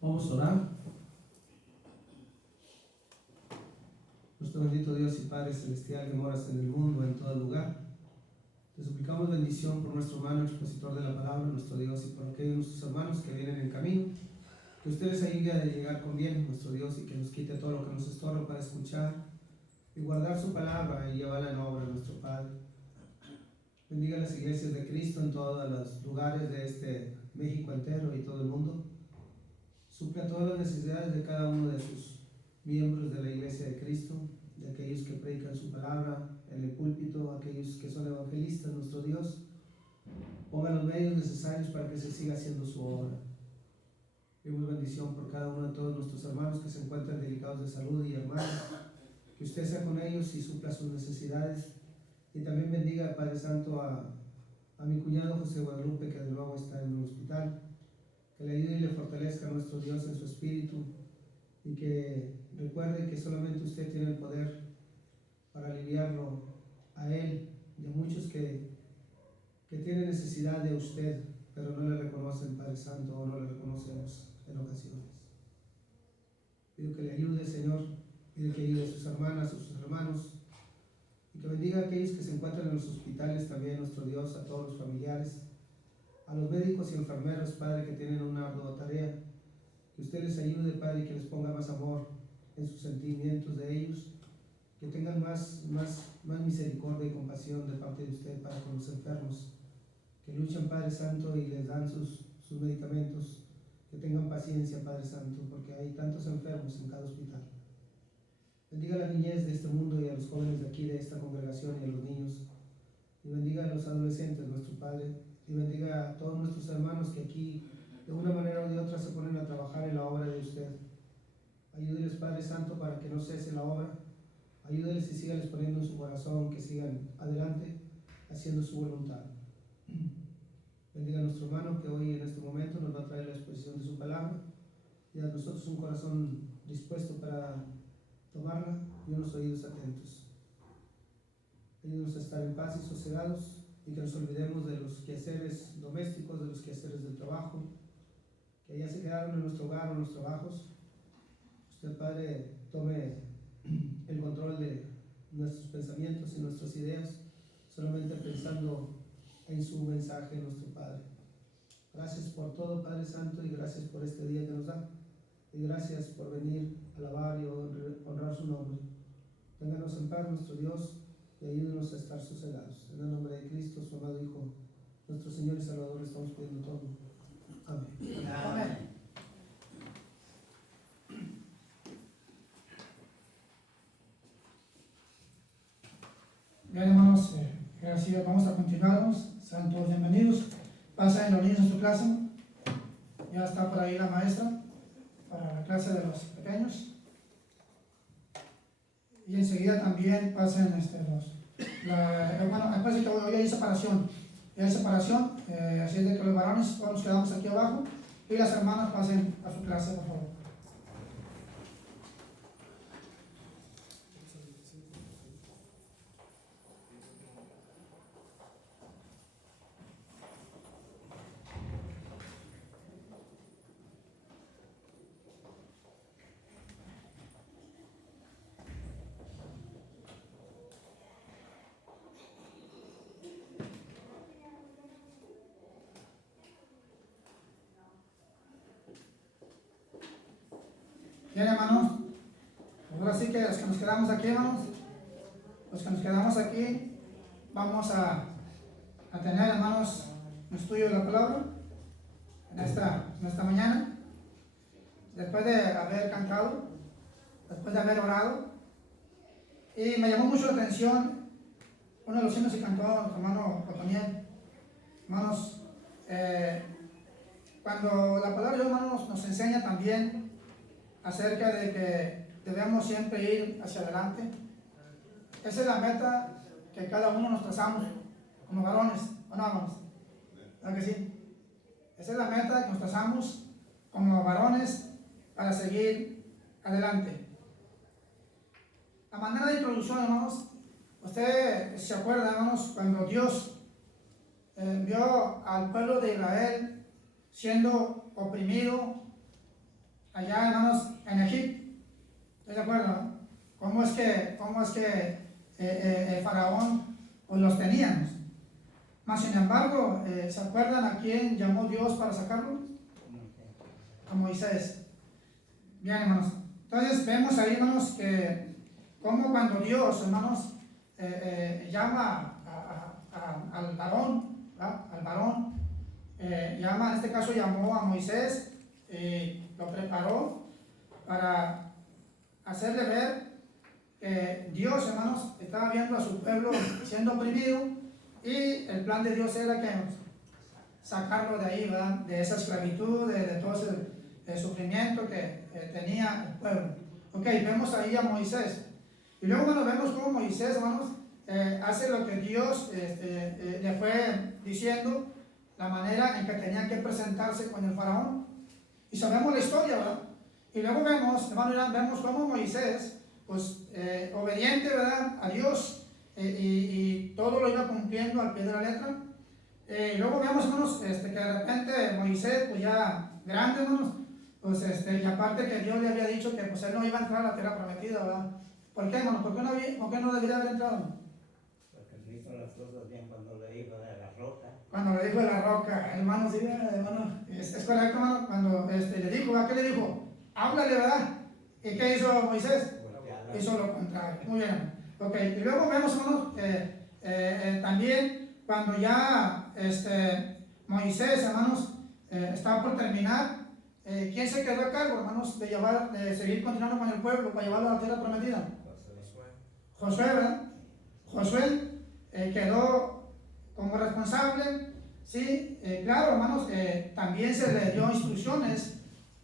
Vamos a orar. Nuestro bendito Dios y Padre Celestial que moras en el mundo, en todo lugar, te suplicamos bendición por nuestro hermano expositor de la palabra, nuestro Dios, y por aquellos nuestros hermanos que vienen en camino, que ustedes ayuden a llegar con bien, nuestro Dios, y que nos quite todo lo que nos estorba para escuchar y guardar su palabra y llevarla en obra, nuestro Padre. Bendiga las iglesias de Cristo en todos los lugares de este México entero y todo el mundo. Supla todas las necesidades de cada uno de sus miembros de la iglesia de Cristo, de aquellos que predican su palabra en el púlpito, aquellos que son evangelistas, nuestro Dios. Ponga los medios necesarios para que se siga haciendo su obra. Pedimos bendición por cada uno de todos nuestros hermanos que se encuentran delicados de salud y hermanos, que usted sea con ellos y supla sus necesidades. Y también bendiga, Padre Santo, a mi cuñado José Guadalupe, que de nuevo está en un hospital, que le ayude y le fortalezca a nuestro Dios en su espíritu, y que recuerde que solamente usted tiene el poder para aliviarlo a él y a muchos que tienen necesidad de usted, pero no le reconocen, Padre Santo, o no le reconocemos en ocasiones. Pido que le ayude, Señor, pido que ayude a sus hermanas, a sus hermanos, y que bendiga a aquellos que se encuentran en los hospitales también, nuestro Dios, a todos los familiares, a los médicos y enfermeros, Padre, que tienen una ardua tarea. Que usted les ayude, Padre, y que les ponga más amor en sus sentimientos de ellos, que tengan más misericordia y compasión de parte de usted para con los enfermos, que luchan, Padre Santo, y les dan sus medicamentos, que tengan paciencia, Padre Santo, porque hay tantos enfermos en cada hospital. Bendiga a la niñez de este mundo y a los jóvenes de aquí, de esta congregación, y a los niños, y bendiga a los adolescentes, nuestro Padre, y bendiga a todos nuestros hermanos que aquí de una manera o de otra se ponen a trabajar en la obra de usted. Ayúdeles, Padre Santo, para que no cese la obra. Ayúdeles y síganles poniendo en su corazón que sigan adelante haciendo su voluntad. Bendiga a nuestro hermano que hoy en este momento nos va a traer la exposición de su palabra, y a nosotros un corazón dispuesto para tomarla y unos oídos atentos. Ayúdenos a estar en paz y sosegados, y que nos olvidemos de los quehaceres domésticos, de los quehaceres del trabajo, que ya se quedaron en nuestro hogar o en los trabajos. Usted, Padre, tome el control de nuestros pensamientos y nuestras ideas, solamente pensando en su mensaje, nuestro Padre. Gracias por todo, Padre Santo, y gracias por este día que nos da, y gracias por venir a alabar y honrar su nombre. Ténganos en paz, nuestro Dios, y ayúdenos a estar sosegados. En el nombre de Cristo, su amado Hijo, nuestro Señor y Salvador, estamos pidiendo todo. Amén. sí, vamos a continuar. Sean todos bienvenidos. Pasen los niños en su clase. Ya está por ahí la maestra para la clase de los pequeños. Y enseguida también pasen bueno, después hoy hay separación. Así es de que los varones nos quedamos aquí abajo y las hermanas pasen a su clase, por favor. Bien, hermanos, ahora sí que los que nos quedamos aquí, hermanos, vamos a tener, hermanos, un estudio de la palabra en esta mañana. Después de haber cantado, después de haber orado, y me llamó mucho la atención uno de los himnos que cantó nuestro hermano Otoniel. Hermanos, cuando la palabra de Dios, hermanos, nos enseña también acerca de que debemos siempre ir hacia adelante. Esa es la meta que cada uno nos trazamos como varones, ¿o no, hermanos? ¿Verdad que sí? Esa es la meta que nos trazamos como varones para seguir adelante. A manera de introducción, hermanos, usted se acuerda, hermanos, cuando Dios vio al pueblo de Israel siendo oprimido allá, hermanos, en Egipto. ¿Estoy de acuerdo? ¿Cómo es que el faraón pues los teníamos? Mas sin embargo, ¿se acuerdan a quién llamó Dios para sacarlo? A Moisés. Bien, hermanos. Entonces vemos ahí, hermanos, que como cuando Dios, hermanos, llama al varón, ¿verdad? Al varón, llama, en este caso llamó a Moisés, lo preparó para hacerle ver que Dios, hermanos, estaba viendo a su pueblo siendo oprimido y el plan de Dios era que sacarlo de ahí, ¿verdad? De esa esclavitud, de todo ese sufrimiento que tenía el pueblo. Ok, vemos ahí a Moisés. Y luego cuando vemos cómo Moisés, hermanos, hace lo que Dios le fue diciendo, la manera en que tenía que presentarse con el faraón. Y sabemos la historia, ¿verdad? Y luego vemos, hermanos, vemos cómo Moisés, pues, obediente, ¿verdad?, a Dios, y todo lo iba cumpliendo al pie de la letra. Y luego vemos, hermanos, que de repente Moisés, pues ya grande, hermanos, pues, y aparte que Dios le había dicho que pues él no iba a entrar a la tierra prometida, ¿verdad? ¿Por qué, hermanos? ¿Por qué no debería haber entrado? Porque no hizo las cosas bien cuando le dijo de la roca. Cuando le dijo de la roca, hermano, sí, hermano, es correcto, hermano, cuando le dijo, ¿a qué le dijo? Háblale, ¿verdad? ¿Y qué hizo Moisés? Hizo lo contrario. Muy bien. Ok, y luego vemos, hermanos, también cuando ya Moisés, hermanos, está por terminar, ¿quién se quedó a cargo, hermanos, de seguir continuando con el pueblo para llevarlo a la tierra prometida? Josué, ¿verdad? Josué quedó como responsable, ¿sí? Claro, hermanos, también se le dio instrucciones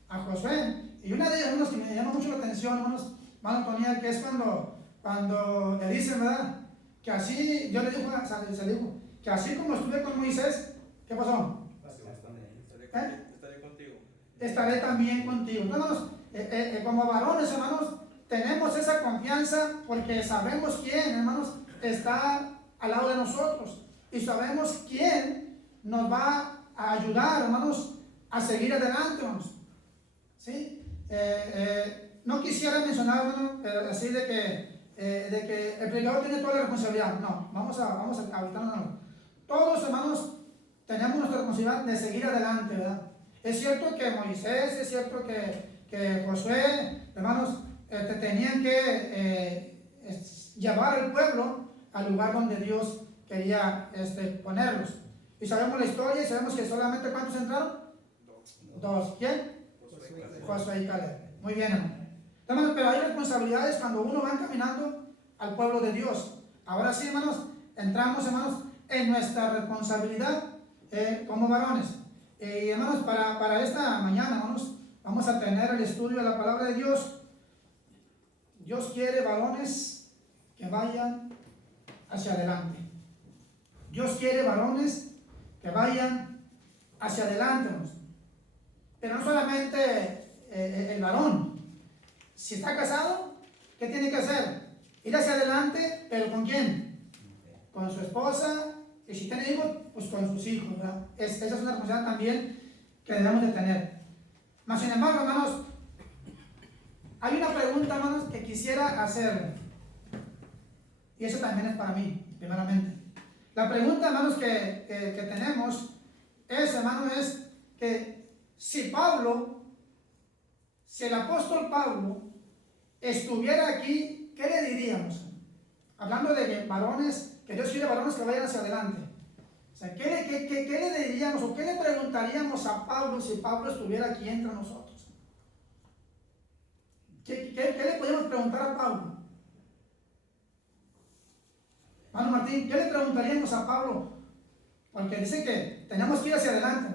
a Josué. Y una de ellas, hermanos, que me llama mucho la atención, hermano Antonio, que es cuando le dicen, ¿verdad? Que así, yo le digo, se le dijo, que así como estuve con Moisés, ¿qué pasó? Estaré contigo. Estaré también contigo. Hermanos, como varones, hermanos, tenemos esa confianza porque sabemos quién, hermanos, está al lado de nosotros. Y sabemos quién nos va a ayudar, hermanos, a seguir adelante, hermanos. ¿Sí? No quisiera mencionar, hermano, así de que el predicador tiene toda la responsabilidad. No, vamos a evitarnos. Todos, hermanos, tenemos nuestra responsabilidad de seguir adelante, ¿verdad? Es cierto que Moisés, es cierto que Josué, hermanos, tenían que llevar al pueblo al lugar donde Dios quería ponerlos. Y sabemos la historia y sabemos que solamente ¿cuántos entraron? Dos. ¿Quién? Josué y Caleb. Muy bien, hermano. Hermanos, pero hay responsabilidades cuando uno va caminando al pueblo de Dios. Ahora sí, hermanos, entramos, hermanos, en nuestra responsabilidad como varones. Y hermanos, para esta mañana, hermanos, vamos a tener el estudio de la palabra de Dios. Dios quiere varones que vayan hacia adelante. Dios quiere varones que vayan hacia adelante, hermanos. Pero no solamente el varón. Si está casado, ¿qué tiene que hacer? Ir hacia adelante, pero ¿con quién? Con su esposa, y si tiene hijos, pues con sus hijos, ¿verdad? Esa es una responsabilidad también que debemos de tener. Mas sin embargo, hermanos, hay una pregunta, hermanos, que quisiera hacer. Y eso también es para mí, primeramente. La pregunta, hermanos, que tenemos es, hermanos, es que si el apóstol Pablo estuviera aquí, ¿qué le diríamos? Hablando de varones, que Dios quiere varones que vayan hacia adelante. O sea, ¿qué le diríamos o qué le preguntaríamos a Pablo si Pablo estuviera aquí entre nosotros? ¿Qué le podríamos preguntar a Pablo? Hermano Martín, ¿qué le preguntaríamos a Pablo? Porque dice que tenemos que ir hacia adelante.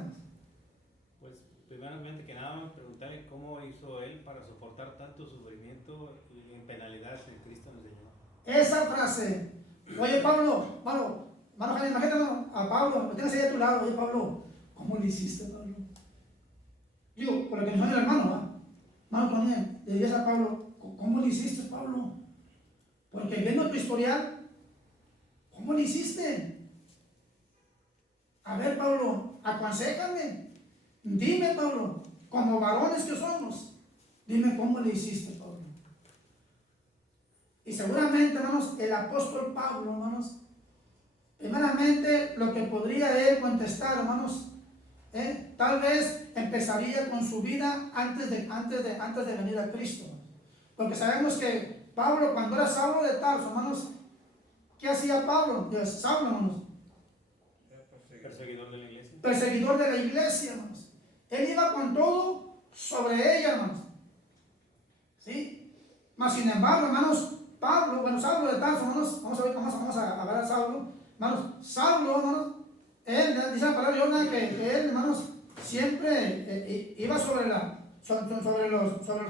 Pues primeramente que nada, preguntarle cómo hizo él para soportar tanto sufrimiento y penalidades en Cristo nos enseñó. Esa frase, oye Pablo, mano, imagínate a Pablo, lo tienes ahí a tu lado, oye Pablo, ¿cómo le hiciste, Pablo? Digo, por lo que nos enseña el hermano, ¿va? Hermano Tony, le dirías a Pablo, ¿cómo le hiciste, Pablo? Porque viendo tu historial, ¿cómo le hiciste? A ver, Pablo, aconséjame. Dime, Pablo, como varones que somos, dime cómo le hiciste, Pablo. Y seguramente, hermanos, el apóstol Pablo, hermanos, primeramente lo que podría él contestar, hermanos, tal vez empezaría con su vida antes de venir a Cristo. Porque sabemos que Pablo, cuando era Saulo de Tarso, hermanos, ¿qué hacía Pablo? Saulo, hermanos. Perseguidor de la iglesia. Perseguidor de la iglesia, hermanos. Él iba con todo sobre ella, hermanos. ¿Sí? Mas sin embargo, hermanos, Saulo de Tarso, hermanos, vamos a ver a Saulo. Hermanos, Saulo, hermanos, él dice la palabra de Dios que él, hermanos, siempre iba sobre los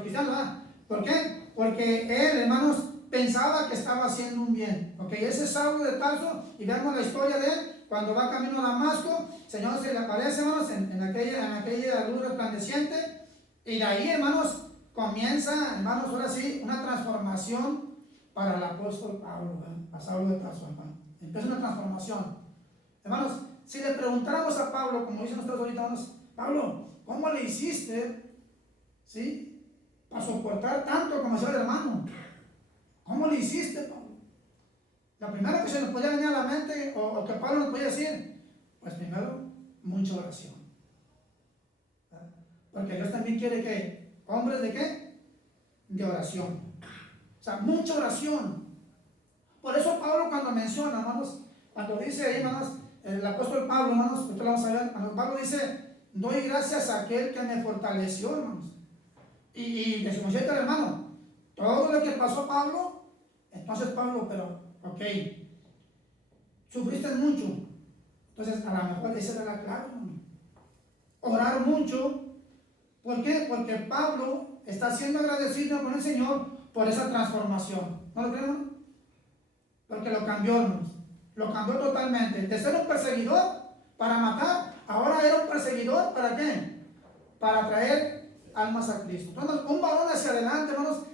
cristianos, ¿verdad? ¿Por qué? Porque él, hermanos, pensaba que estaba haciendo un bien. Ok, ese es Saulo de Tarso, y veamos la historia de él. Cuando va camino a Damasco, el Señor se le aparece, hermanos, en aquella luz resplandeciente, y de ahí, hermanos, comienza, hermanos, ahora sí, una transformación para el apóstol Pablo, a Saulo de Tarso, hermano. Empieza una transformación. Hermanos, si le preguntáramos a Pablo, como dicen ustedes ahorita, hermanos, Pablo, ¿cómo le hiciste, sí, para soportar tanto como decía el hermano? ¿Cómo le hiciste, Pablo? La primera que se nos podía venir a la mente, o que Pablo nos podía decir, pues primero, mucha oración. ¿Verdad? Porque Dios también quiere que, hombres de qué? De oración. O sea, mucha oración. Por eso Pablo cuando menciona, hermanos, cuando dice ahí, hermanos, el apóstol Pablo, hermanos, esto lo vamos a ver, Pablo dice, doy gracias a aquel que me fortaleció, hermanos. Y de su conciencia, hermano, todo lo que pasó Pablo, entonces Pablo, pero, ok, sufriste mucho, entonces a lo mejor esa era la clave, hermano. Orar mucho. ¿Por qué? Porque Pablo está siendo agradecido con el Señor por esa transformación. ¿No lo creen, hermano? Porque lo cambió, hermanos. Lo cambió totalmente. De ser un perseguidor para matar, ahora era un perseguidor ¿para qué? Para traer almas a Cristo. Entonces, un varón hacia adelante, hermanos,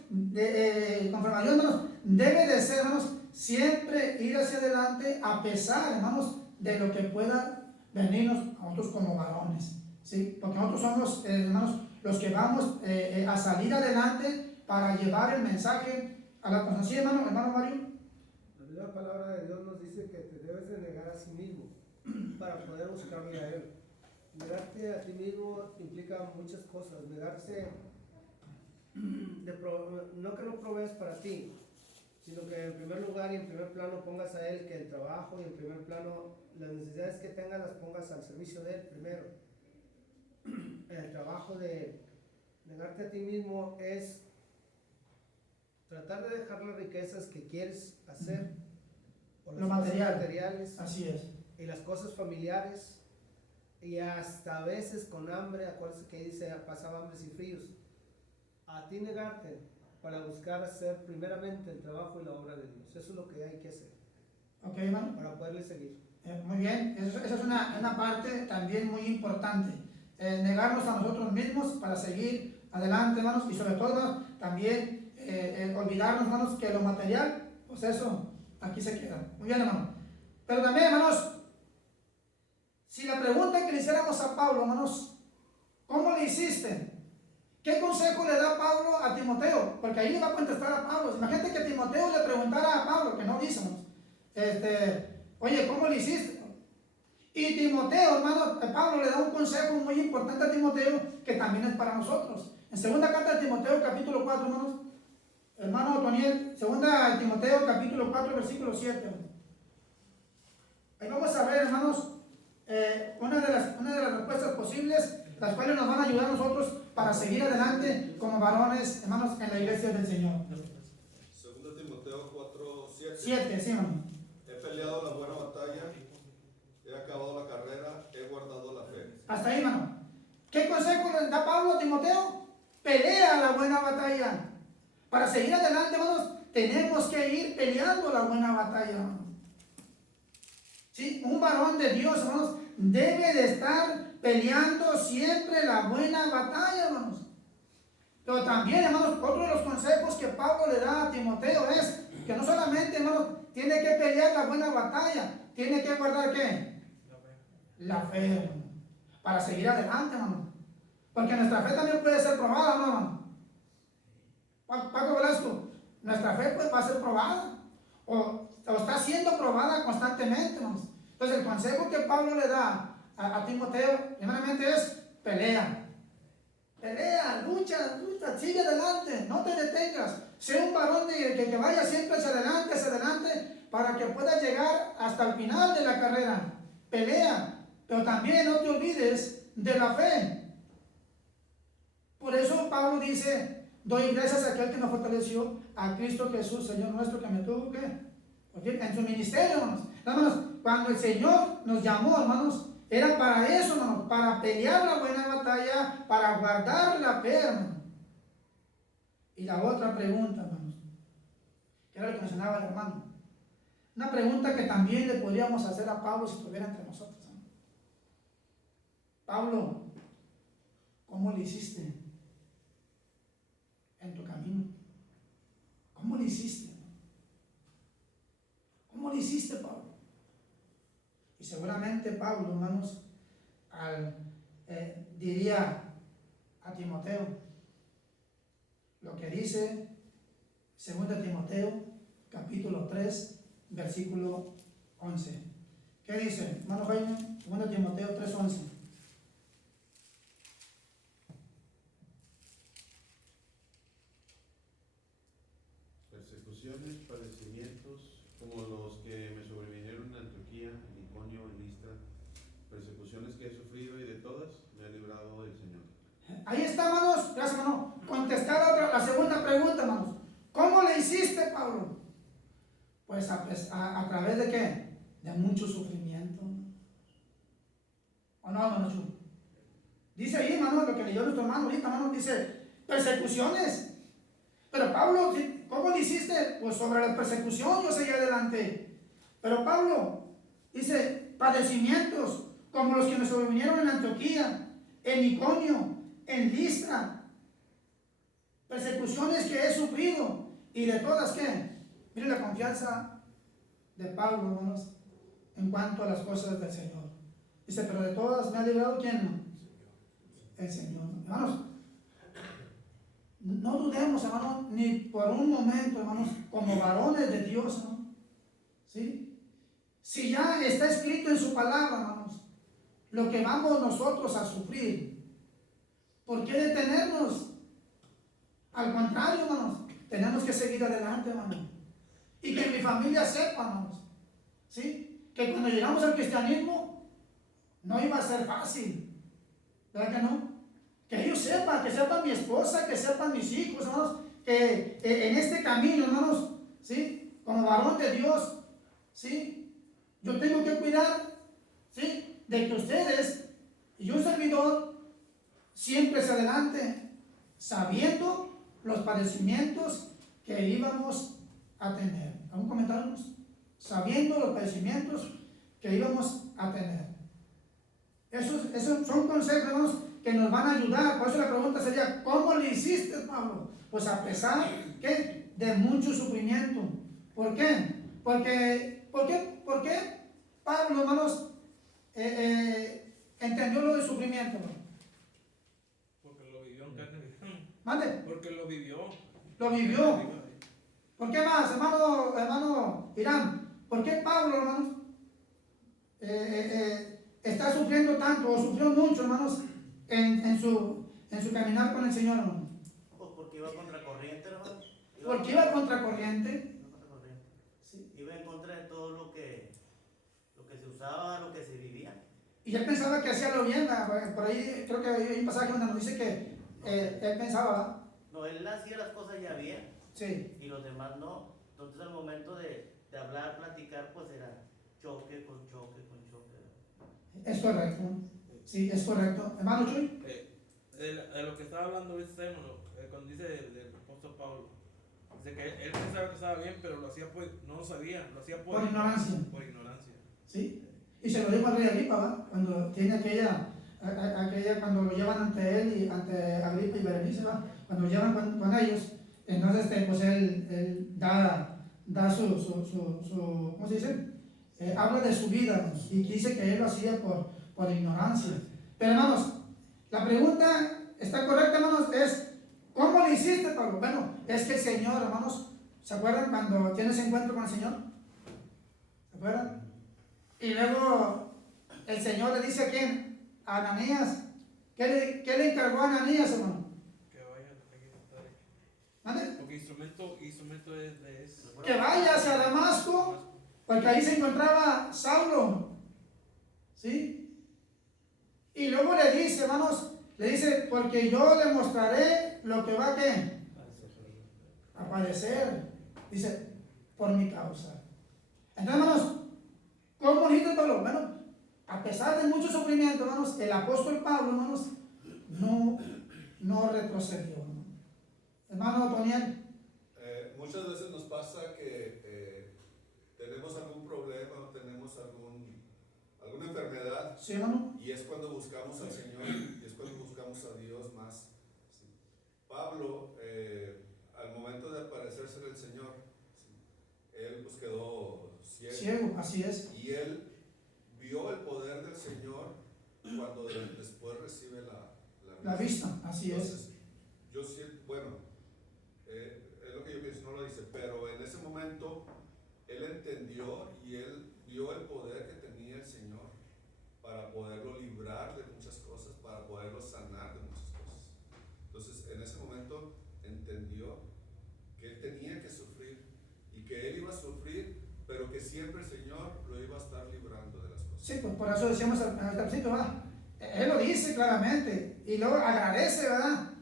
conforme a Dios, hermanos, debe de ser, hermanos, siempre ir hacia adelante a pesar, hermanos, de lo que pueda venirnos a nosotros como varones. ¿Sí? Porque nosotros somos, hermanos, los que vamos a salir adelante para llevar el mensaje a la persona. ¿Sí, hermano Mario? La palabra de Dios nos dice que te debes de negar a sí mismo para poder buscarle a Él. Negarte a ti mismo implica muchas cosas. Negarse, no que no provees para ti, sino que en primer lugar y en primer plano pongas a Él, que el trabajo y en primer plano las necesidades que tengas las pongas al servicio de Él primero. El trabajo de negarte a ti mismo es tratar de dejar las riquezas que quieres hacer o Lo las cosas material. materiales Así es. y las cosas familiares, y hasta a veces con hambre. Acuérdense que dice pasaba hambres y fríos. A ti negarte para buscar hacer primeramente el trabajo y la obra de Dios. Eso es lo que hay que hacer. Ok, hermano. Para poderle seguir. Muy bien, esa es una parte también muy importante. Negarnos a nosotros mismos para seguir adelante, hermanos, y sobre todo, hermanos, también olvidarnos, hermanos, que lo material, pues eso aquí se queda. Muy bien, hermano. Pero también, hermanos, si la pregunta que le hiciéramos a Pablo, hermanos, ¿cómo le hiciste? ¿Qué consejo le da Pablo a Timoteo? Porque ahí le va a contestar a Pablo. Imagínate que Timoteo le preguntara a Pablo, que no dice, oye, ¿cómo le hiciste? Y Timoteo, hermano, Pablo le da un consejo muy importante a Timoteo, que también es para nosotros. En segunda carta de Timoteo, capítulo 4, hermanos, hermano Otoniel, segunda de Timoteo, capítulo 4, versículo 7. Ahí vamos a ver, hermanos, una de las respuestas posibles, las cuales nos van a ayudar a nosotros para seguir adelante como varones, hermanos, en la iglesia del Señor. Segunda Timoteo 4, 7. 7, sí, hermano. He peleado la buena batalla, he acabado la carrera, he guardado la fe. Hasta ahí, hermano. ¿Qué consejo le da Pablo a Timoteo? Pelea la buena batalla. Para seguir adelante, hermanos, tenemos que ir peleando la buena batalla, hermanos. ¿Sí? Un varón de Dios, hermanos, debe de estar peleando siempre la buena batalla, hermanos. Pero también, hermanos, otro de los consejos que Pablo le da a Timoteo es que no solamente, hermanos, tiene que pelear la buena batalla, tiene que guardar ¿qué? La fe, hermano, para seguir adelante, hermano. Porque nuestra fe también puede ser probada, ¿no, hermano? Paco Velasco, nuestra fe va a ser probada o está siendo probada constantemente, hermanos. Entonces el consejo que Pablo le da a Timoteo, primeramente es pelea, lucha, sigue adelante, no te detengas, sé un varón que vaya siempre hacia adelante, para que puedas llegar hasta el final de la carrera. Pelea, pero también no te olvides de la fe. Por eso Pablo dice, doy gracias a aquel que nos fortaleció, a Cristo Jesús, Señor nuestro, que me tuvo en su ministerio, hermanos. Hermanos, cuando el Señor nos llamó, hermanos, era para eso, hermanos, para pelear la buena batalla, para guardar la fe, hermanos. Y la otra pregunta, hermanos, que era lo que mencionaba el hermano, una pregunta que también le podríamos hacer a Pablo si estuviera entre nosotros, hermano. Pablo, ¿cómo le hiciste en tu camino? ¿Cómo le hiciste? ¿Cómo le hiciste, Pablo? Y seguramente Pablo, hermanos, diría a Timoteo lo que dice 2 Timoteo, capítulo 3, versículo 11. ¿Qué dice, hermano Jaime? 2 Timoteo 3, 11. Persecuciones, padecimientos, como los que me sobrevinieron en Antioquía, en Iconio, en Listra, persecuciones que he sufrido y de todas me ha librado el Señor. Ahí está, hermanos, gracias, hermano. Contestar la segunda pregunta, hermanos. ¿Cómo le hiciste, Pablo? Pues a través de qué? De mucho sufrimiento. ¿O no, hermano Chu? Dice ahí, hermano, lo que leyó nuestro hermano ahorita, hermano, dice persecuciones. Pero Pablo, ¿cómo le hiciste? Pues sobre la persecución yo seguí adelante. Pero Pablo dice padecimientos como los que me sobrevinieron en Antioquía, en Iconio, en Listra. Persecuciones que he sufrido y de todas ¿qué? Miren la confianza de Pablo, hermanos, en cuanto a las cosas del Señor. Dice, pero de todas me ha librado ¿quién? El Señor. Hermanos, no dudemos, hermanos, ni por un momento, hermanos, como varones de Dios, ¿no? ¿Sí? Si ya está escrito en su palabra, hermanos, lo que vamos nosotros a sufrir, ¿por qué detenernos? Al contrario, hermanos, tenemos que seguir adelante, hermanos. Y que mi familia sepa, hermanos, ¿sí? Que cuando llegamos al cristianismo no iba a ser fácil, ¿verdad que no? Que ellos sepan, que sepan mi esposa, que sepan mis hijos, hermanos, que en este camino, hermanos, ¿sí? Como varón de Dios, ¿sí? Yo tengo que cuidar de que ustedes y un servidor siempre se adelante, sabiendo los padecimientos que íbamos a tener. ¿Algún comentario? Sabiendo los padecimientos que íbamos a tener. Esos son consejos, hermanos, que nos van a ayudar. Por eso la pregunta sería, ¿cómo le hiciste, Pablo? Pues a pesar ¿qué? De mucho sufrimiento. ¿Por qué? ¿Por qué Pablo, hermanos, entendió lo del sufrimiento? Porque lo vivió en carne y visión. ¿Mande? Porque lo vivió. Lo vivió. ¿Por qué más, hermano Irán? ¿Por qué Pablo, hermanos, está sufriendo tanto o sufrió mucho, hermanos, en su caminar con el Señor, hermano? Pues porque iba contra corriente, hermano. Porque iba contracorriente. Sí. Iba en contra de todo lo que se usaba, lo que se vivía. Y él pensaba que hacía lo bien, ¿verdad? Por ahí creo que hay un pasaje donde nos dice que él pensaba, ¿verdad? No, él hacía las cosas ya bien Sí, y los demás no. Entonces al momento de hablar, platicar, pues era choque con choque con choque. es correcto. Sí, es correcto. Hermano Chuy. De lo que estaba hablando este hermano, cuando dice del apóstol Pablo, dice que él pensaba que estaba bien, pero lo hacía no lo sabía, lo hacía Por ignorancia. Por ignorancia. Sí. Y se lo dijo al rey Agripa, ¿verdad? Cuando tiene aquella, cuando lo llevan ante él y ante Agripa y Berenice, ¿verdad? Cuando lo llevan con ellos, entonces pues él da su ¿cómo se dice? Habla de su vida y dice que él lo hacía por ignorancia. Pero hermanos, la pregunta está correcta, hermanos, es ¿cómo le hiciste, Pablo? Bueno, es que el Señor, hermanos, ¿se acuerdan cuando tienes encuentro con el Señor? ¿Se acuerdan? Y luego el Señor le dice a quién, a Ananías. ¿Qué le encargó a Ananías, hermano? Que vaya, hay que estar hecho. ¿Mande? Porque instrumento es Que vaya hacia Damasco, porque ahí se encontraba Saulo. ¿Sí? Y luego le dice, hermanos, porque yo le mostraré lo que va a ¿qué? A padecer. Dice, por mi causa. Entonces, hermanos, ¿cómo dice Pablo? Bueno, a pesar de mucho sufrimiento, hermanos, el apóstol Pablo, hermanos, no retrocedió. Hermano Toniel. Muchas veces nos pasa que tenemos algún problema o tenemos alguna enfermedad, ¿Sí, hermano? y es cuando buscamos al Señor y es cuando buscamos a Dios más. ¿Sí? Pablo, al momento de aparecerse el Señor, ¿sí? Él pues quedó ciego. Ciego, así es. Y él vio el poder del Señor cuando después recibe La vista, así es. Entonces, yo siento, bueno, es lo que yo pienso, no lo dice, pero en ese momento él entendió y él vio el poder que tenía el Señor para poderlo librar de muchas cosas, para poderlo sanar de muchas cosas. Entonces, en ese momento entendió que él tenía que sufrir y que él iba a sufrir, pero que siempre el Señor lo iba a estar librando de las cosas. Sí, pues por eso decíamos al principio, ¿verdad? Él lo dice claramente y luego agradece, ¿verdad?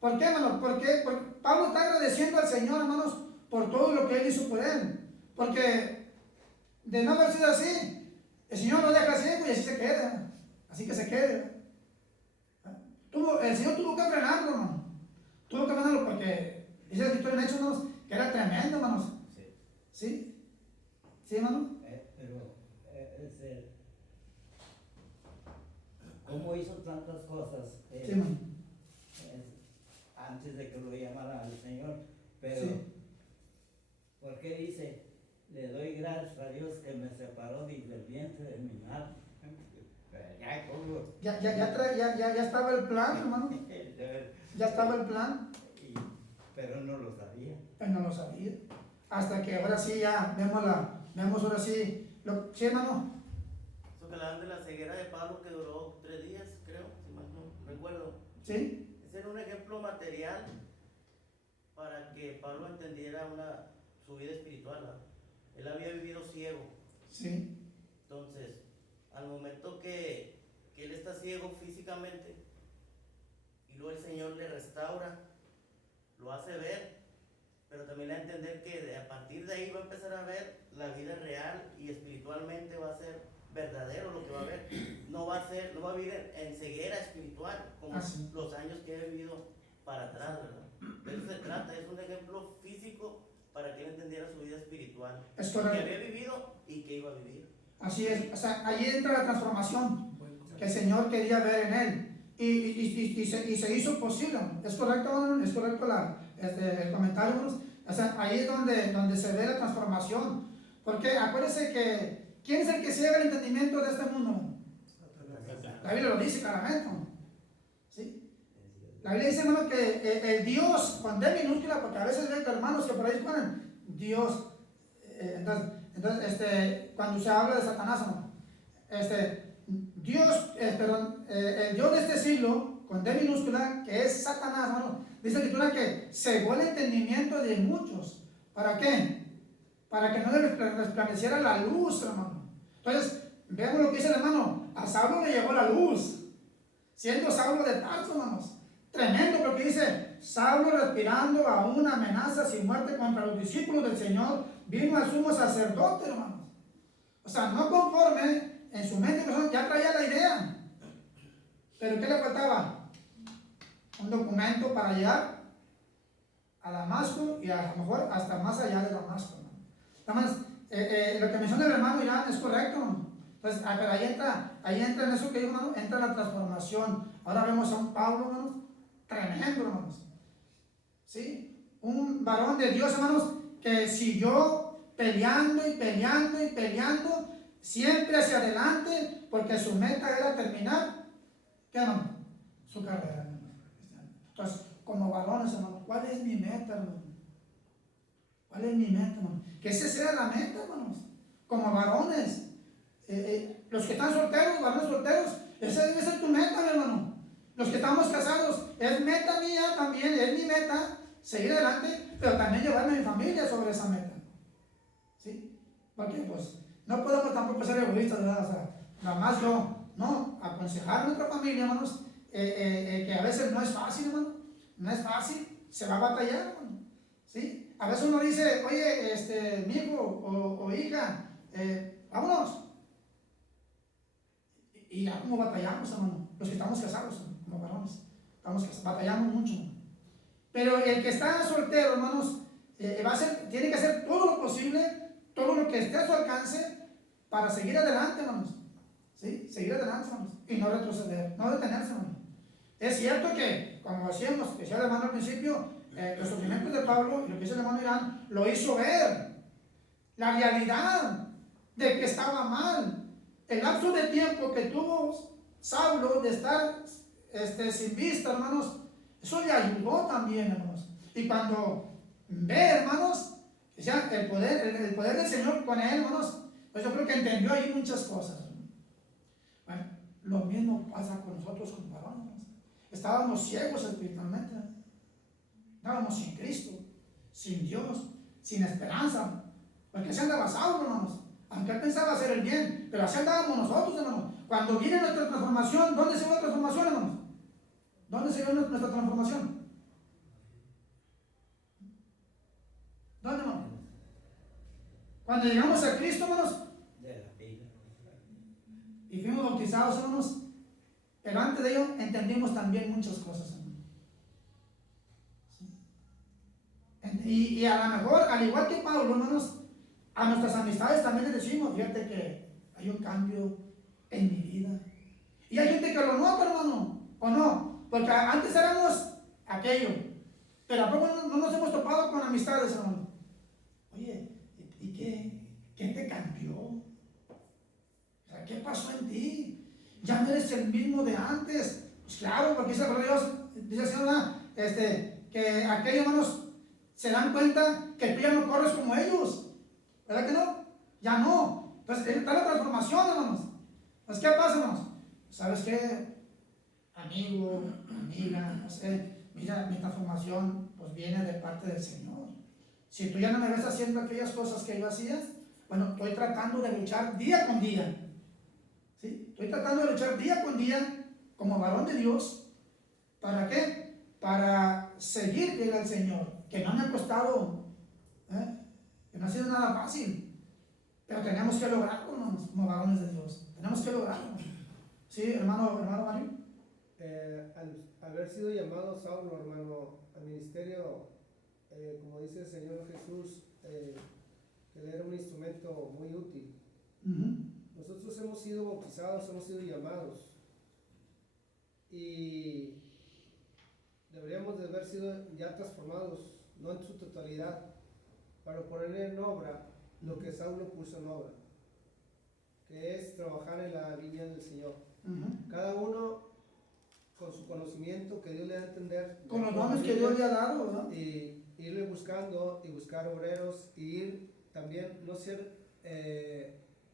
¿Por qué, hermano? Porque Pablo está agradeciendo al Señor, hermanos, por todo lo que Él hizo por él. Porque de no haber sido así, el Señor lo deja ciego y así se queda. Así que se quede. El Señor tuvo que frenarlo, hermano. Tuvo que frenarlo porque dice la escritura en Hechos, hermanos, que era tremendo, hermanos. Sí. ¿Sí? ¿Sí, hermano? Pero ¿cómo hizo tantas cosas Sí, hermano. antes de que lo llamara al Señor? Pero, Sí. ¿por qué dice, le doy gracias a Dios que me separó desde el vientre de mi madre? Ya estaba el plan, hermano. Ya estaba el plan. Pero no lo sabía. Él no lo sabía. Hasta que ahora sí ya vemos ahora sí. ¿Sí, hermano? Eso que hablan de la ceguera de Pablo que duró 3 días, creo, si mal no recuerdo. ¿Sí? Ese era un ejemplo material para que Pablo entendiera su vida espiritual, ¿verdad? Él había vivido ciego. Sí. Entonces, al momento que él está ciego físicamente y luego el Señor le restaura, lo hace ver, pero también le da a entender que a partir de ahí va a empezar a ver la vida real y espiritualmente va a ser verdadero lo que va a ver. No va a vivir en ceguera espiritual como Así. los años que he vivido para atrás, ¿verdad? De eso se trata, es un ejemplo físico para que él entendiera su vida espiritual, Es que correcto. había vivido y que iba a vivir. Así es. O sea, allí entra la transformación que el Señor quería ver en él. Y se hizo posible. ¿Es correcto, hermano? ¿Es correcto el comentario, hermanos? O sea, ahí es donde se ve la transformación. Porque acuérdense que, ¿quién es el que ciega el entendimiento de este mundo? La Biblia lo dice claramente, ¿no? ¿Sí? La Biblia dice, hermano, que el Dios, con D minúscula, porque a veces ven hermanos que por ahí ponen Dios. Entonces, cuando se habla de Satanás, hermano, Dios, el Dios de este siglo, con D minúscula, que es Satanás, hermano, dice la Escritura que cegó el entendimiento de muchos. ¿Para qué? Para que no les resplandeciera la luz, hermano. Entonces, vemos lo que dice el hermano. A Saulo le llegó la luz, siendo Saulo de Tarso, hermanos. Tremendo, porque dice, Saulo respirando aún amenazas y muerte contra los discípulos del Señor, vino al sumo sacerdote, hermanos. O sea, no conforme, en su mente ya traía la idea. Pero ¿qué le faltaba? Un documento para llegar a Damasco y a lo mejor hasta más allá de Damasco. Además, lo que menciona el hermano Irán es correcto. Entonces, pero ahí entra en eso que digo, hermano, entra la transformación. Ahora vemos a un Pablo, hermanos, tremendo, hermanos. ¿Sí? Un varón de Dios, hermanos, que siguió peleando y peleando y peleando, siempre hacia adelante, porque su meta era terminar, ¿qué, hermano? Su carrera, hermano. Entonces, como varones, hermano, ¿cuál es mi meta, hermano? ¿Cuál es mi meta, hermano? Que esa sea la meta, hermanos. Como varones, los que están solteros, varones solteros, esa debe ser tu meta, mi hermano. Los que estamos casados, es meta mía también, es mi meta seguir adelante, pero también llevarme a mi familia sobre esa meta. ¿Sí? Porque pues no podemos tampoco ser egoístas, ¿verdad? O sea, nada más yo, no, aconsejar a nuestra familia, hermanos, que a veces no es fácil, hermano, no es fácil, se va a batallar, hermano. ¿Sí? A veces uno dice, oye, mi hijo o hija, vámonos. Y ya como batallamos, hermano, los que estamos casados, como varones, batallamos mucho. Pero el que está soltero, hermanos, tiene que hacer todo lo posible, todo lo que esté a su alcance para seguir adelante, hermanos. ¿Sí? Seguir adelante, hermanos. Y no retroceder, no detenerse, hermanos. Es cierto que, como decíamos, que decía el hermano al principio, los sufrimientos de Pablo y lo que dice el hermano Irán, lo hizo ver la realidad de que estaba mal. El lapso de tiempo que tuvo Saulo de estar sin vista, hermanos, eso le ayudó también, hermanos. Y cuando ve, hermanos, ya el poder del Señor con él, hermanos, pues yo creo que entendió ahí muchas cosas. Bueno, lo mismo pasa con nosotros como varones. Estábamos ciegos espiritualmente. Estábamos sin Cristo, sin Dios, sin esperanza. Porque así andaba Saulo, hermanos. Aunque él pensaba hacer el bien, pero así andábamos nosotros, hermanos. Cuando viene nuestra transformación, ¿dónde se ve la transformación, hermanos? ¿Dónde se ve nuestra transformación? ¿Dónde, hermano? Cuando llegamos a Cristo, hermanos, y fuimos bautizados, hermanos, pero antes de ello entendimos también muchas cosas, hermanos. ¿Sí? Y a lo mejor, al igual que Pablo, hermanos, a nuestras amistades también les decimos, fíjate que hay un cambio en mi vida. Y hay gente que lo nota, hermano, ¿o no? Porque antes éramos aquello, pero ¿a poco no nos hemos topado con amistades, hermano? Oye, ¿y qué te cambió? O sea, ¿qué pasó en ti? Ya no eres el mismo de antes. Pues claro, porque dice Dios, dice el Señor, que aquellos, hermanos, se dan cuenta que tú ya no corres como ellos. ¿Verdad que no? Ya no. Entonces, está la transformación, hermanos. Pues, ¿qué pasa, hermanos? ¿Sabes qué? Amigo, amiga, no sé, mira, mi transformación pues viene de parte del Señor. Si tú ya no me ves haciendo aquellas cosas que yo hacía, bueno, estoy tratando de luchar día con día. ¿Sí? Estoy tratando de luchar día con día como varón de Dios. ¿Para qué? Para seguir fiel al Señor, que no me ha costado, que no ha sido nada fácil. Pero tenemos que lograrlo, hermanos, como varones de Dios. Tenemos que lograrlo. ¿Sí, hermano Mario? Al haber sido llamado Saulo, hermano, al ministerio, como dice el Señor Jesús, que él era un instrumento muy útil. Nosotros hemos sido bautizados, hemos sido llamados, y deberíamos de haber sido ya transformados, no en su totalidad, para poner en obra lo que Saulo puso en obra, que es trabajar en la viña del Señor. Cada uno con su conocimiento que Dios le da a entender, Con los dones que Dios le ha dado, ¿verdad? y irle buscando y buscar obreros, y ir también, no ser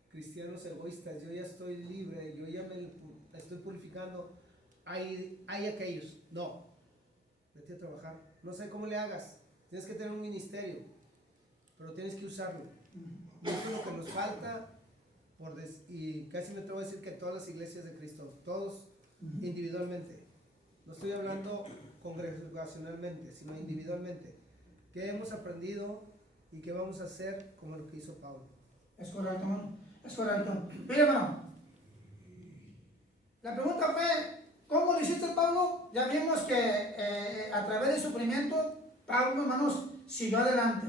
cristianos egoístas. Yo ya estoy libre, yo ya me estoy purificando, hay aquellos. No, vete a trabajar. No sé cómo le hagas, tienes que tener un ministerio, pero tienes que usarlo. Y eso es lo que nos falta, y casi me atrevo a decir que todas las iglesias de Cristo, todos individualmente, no estoy hablando congregacionalmente, sino individualmente, ¿qué hemos aprendido y qué vamos a hacer como lo que hizo Pablo? Es correcto, hermano. Es correcto. Mire, hermano, la pregunta fue, ¿cómo lo hiciste, Pablo? Ya vimos que a través del sufrimiento, Pablo, hermanos, siguió adelante.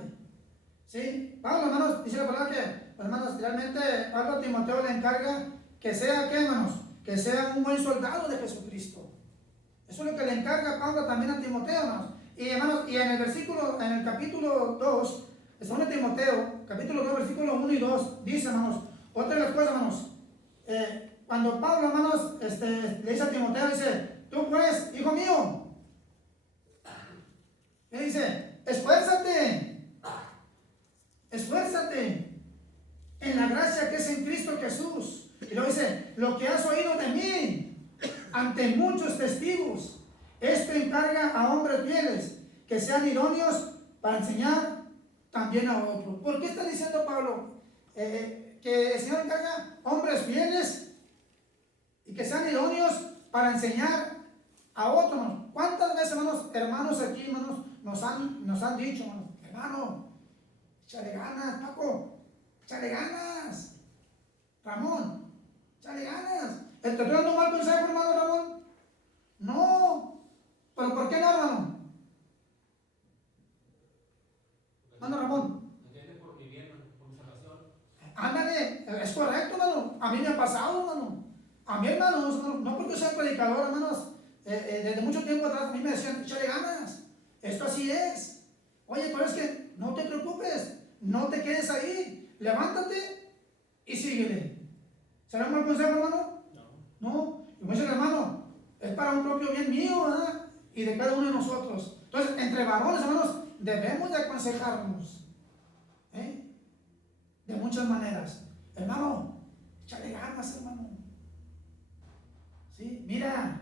¿Sí? Pablo, hermanos, dice la palabra que, hermanos, realmente Pablo a Timoteo le encarga que sea, ¿qué, hermanos? Que sea un buen soldado de Jesucristo. Eso es lo que le encarga Pablo también a Timoteo, hermanos. Y, hermanos, y en el capítulo 2, de 2 Timoteo, capítulo 2, versículos 1 y 2, dice, hermanos, otra de las cosas, hermanos, cuando Pablo, hermanos, le dice a Timoteo, dice, tú pues, hijo mío, le dice, esfuérzate en la gracia que es en Cristo Jesús. Y luego dice, lo que has oído de mí ante muchos testigos, esto encarga a hombres fieles que sean idóneos para enseñar también a otros. ¿Por qué está diciendo Pablo que el Señor encarga hombres fieles y que sean idóneos para enseñar a otros? ¿Cuántas veces, hermanos aquí, hermanos, nos han dicho, hermano, échale ganas, Paco, échale ganas, Ramón, échale ganas? ¿Te estoy dando un mal consejo, hermano Ramón? No. ¿Pero por qué no, hermano? Hermano Ramón. Ándale, es correcto, hermano. A mí me ha pasado, hermano. A mí, hermanos, no porque soy predicador, hermanos, desde mucho tiempo atrás a mí me decían, échale ganas. Esto así es. Oye, pero es que no te preocupes, no te quedes ahí. Levántate y síguele. ¿Será un mal consejo, hermano? No. Y como dice el hermano, es para un propio bien mío, ¿verdad? Y de cada uno de nosotros. Entonces, entre varones, hermanos, debemos de aconsejarnos. De muchas maneras. Hermano, échale ganas, hermano. ¿Sí? Mira,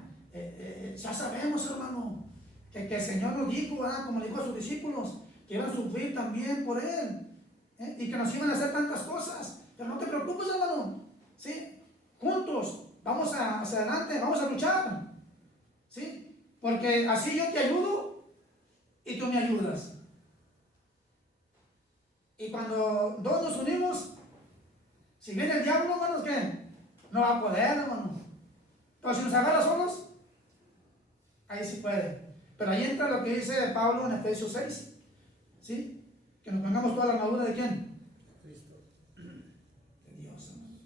ya sabemos, hermano, que el Señor nos dijo, ¿verdad? Como le dijo a sus discípulos, que iban a sufrir también por Él. Y que nos iban a hacer tantas cosas. Pero no te preocupes, hermano. ¿Sí? Juntos, vamos hacia adelante, vamos a luchar. ¿Sí? Porque así yo te ayudo y tú me ayudas. Y cuando dos nos unimos, si viene el diablo, hermanos, ¿qué? No va a poder, hermano. Pero si nos agarra solos, ahí sí puede. Pero ahí entra lo que dice Pablo en Efesios 6. ¿Sí? Que nos pongamos toda la armadura de ¿quién? Cristo. De Dios, hermano.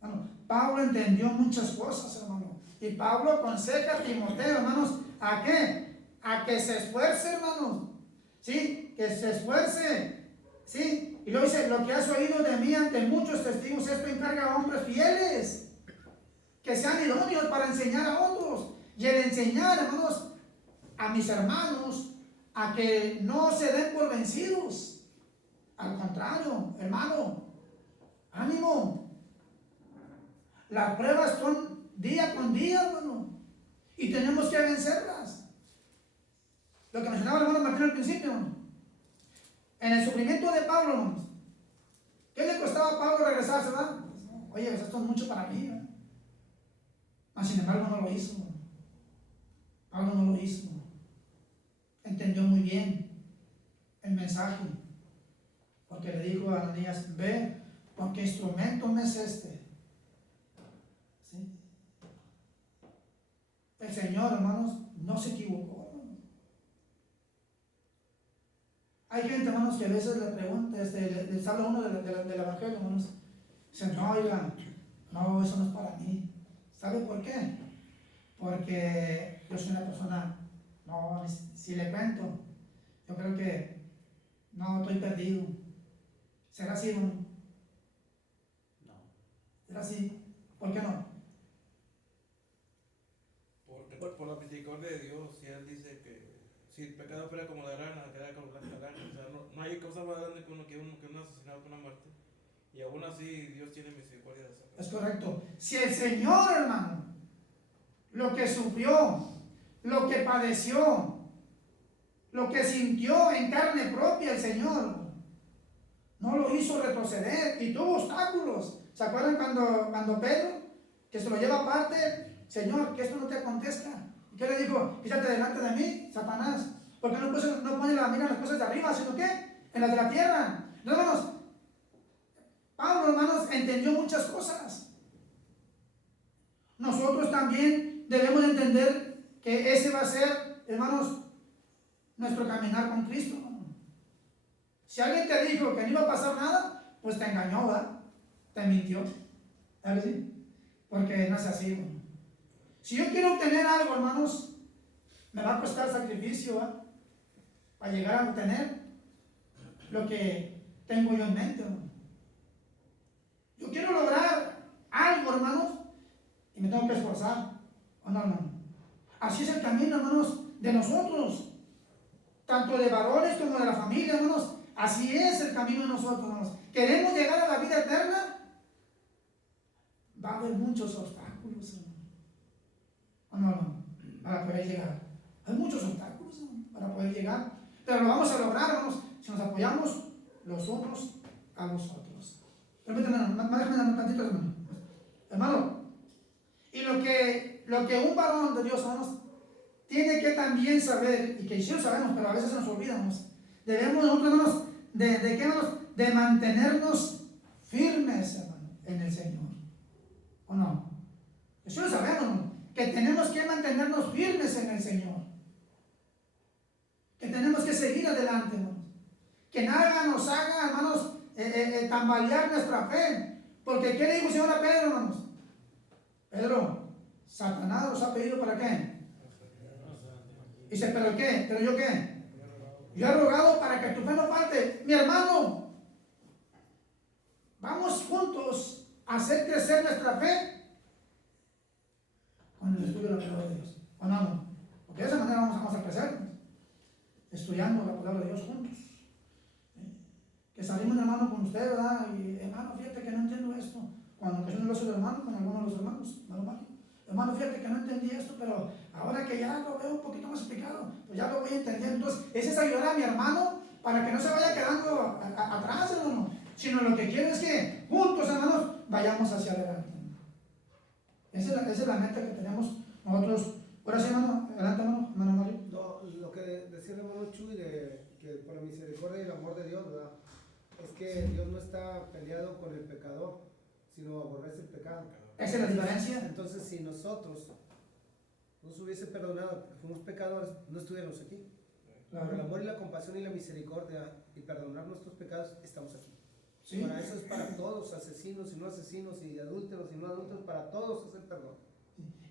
Bueno, Pablo entendió muchas cosas, hermano. Y Pablo aconseja a Timoteo, hermanos, ¿a qué? A que se esfuerce, hermanos. ¿Sí? Que se esfuerce. ¿Sí? Y luego dice, lo que has oído de mí ante muchos testigos, esto encarga a hombres fieles, que sean idóneos para enseñar a otros. Y el enseñar, hermanos, a mis hermanos, a que no se den por vencidos. Al contrario, hermano, ánimo. Las pruebas son día con día, hermano, y tenemos que vencerlas. Lo que mencionaba el hermano Martín al principio, hermano. En el sufrimiento de Pablo, hermanos, ¿qué le costaba a Pablo regresarse, verdad? Oye, pues esto es mucho para mí, ¿verdad? Mas sin embargo no lo hizo, hermano. Pablo no lo hizo, hermano. Entendió muy bien el mensaje, porque le dijo a Ananías, ve, porque instrumento me es este. ¿Sí? El Señor, hermanos, no se equivocó. Hay gente, hermanos, que a veces le pregunta, les habla uno del Evangelio, hermanos. Dicen, no, oigan, no, eso no es para mí. ¿Sabe por qué? Porque yo soy una persona, no, si le cuento, yo creo que no, estoy perdido. ¿Será así, hermano? No. ¿Será así? ¿Por qué no? Porque por la misericordia de Dios, si Él dice que si el pecado fuera como la rana, queda como blanca lana. O sea, no hay cosa más grande que un asesinato, que una muerte. Y aún así Dios tiene misericordia de hacerlo. Es correcto. Si el Señor, hermano, lo que sufrió, lo que padeció, lo que sintió en carne propia el Señor, no lo hizo retroceder y tuvo obstáculos. ¿Se acuerdan cuando Pedro, que se lo lleva aparte, Señor, que esto no te acontezca? ¿Y qué le dijo? Quítate delante de mí, Satanás. Porque no pone la mira en las cosas de arriba, sino que en las de la tierra. Hermanos, Pablo, hermanos, entendió muchas cosas. Nosotros también debemos entender que ese va a ser, hermanos, nuestro caminar con Cristo. Si alguien te dijo que no iba a pasar nada, pues te engañó, ¿verdad? Te mintió. ¿Sabes? Porque no es así, hermano. Si yo quiero obtener algo, hermanos, me va a costar sacrificio, ¿verdad? Para llegar a obtener lo que tengo yo en mente, hermano. Yo quiero lograr algo, hermanos, y me tengo que esforzar. ¿O no, hermano? Así es el camino, hermanos, de nosotros, tanto de varones como de la familia, hermanos. Así es el camino de nosotros, hermanos. Queremos llegar a la vida eterna, va a haber muchos obstáculos, hermano. ¿O no, hermano? Para poder llegar. Hay muchos obstáculos, hermano, para poder llegar. Pero lo vamos a lograr, hermanos, si nos apoyamos los unos a los otros. Permítame, déjame dar un tantito, hermano. Hermano, y lo que un varón de Dios, hermanos, tiene que también saber, y que sí lo sabemos, pero a veces se nos olvidamos, debemos nosotros, hermanos, de mantenernos firmes, hermano, en el Señor. ¿O no? Eso lo sabemos, hermano, que tenemos que mantenernos firmes en el Señor. Que tenemos que seguir adelante, hermanos. Que nada nos haga, hermanos, tambalear nuestra fe. Porque ¿qué le dijo el Señor a Pedro, hermanos? Pedro, Satanás nos ha pedido ¿para qué? Dice, ¿pero qué? ¿Pero yo qué? Yo he rogado para que tu fe no falte. Mi hermano, vamos juntos a hacer crecer nuestra fe con el estudio de la palabra de Dios. ¿O no, no? Porque de esa manera vamos a crecer, estudiando la palabra de Dios juntos. Que salimos, hermano, con usted, ¿verdad? Y hermano, fíjate que no entiendo esto. Cuando ocasiones lo hace el hermano, con algunos de los hermanos, hermano, fíjate que no entendí esto, pero ahora que ya lo veo un poquito más explicado, pues ya lo voy a entender. Entonces, ese es ayudar a mi hermano para que no se vaya quedando atrás, hermano. Sino lo que quiero es que juntos, hermanos, vayamos hacia adelante. Esa es la meta que tenemos nosotros. Ahora sí, hermano, adelante, hermano Mario. No, lo que decía el hermano Chuy, que por la misericordia y el amor de Dios, ¿verdad? Es que Dios no está peleado con el pecador, sino aborrece el pecado. Esa es la diferencia. Entonces, si nosotros nos hubiese perdonado porque fuimos pecadores, no estuviéramos aquí. Claro. Por el amor y la compasión y la misericordia y perdonar nuestros pecados, estamos aquí. Sí. Para eso es para todos, asesinos y no asesinos, y adúlteros y no adúlteros, para todos es el perdón.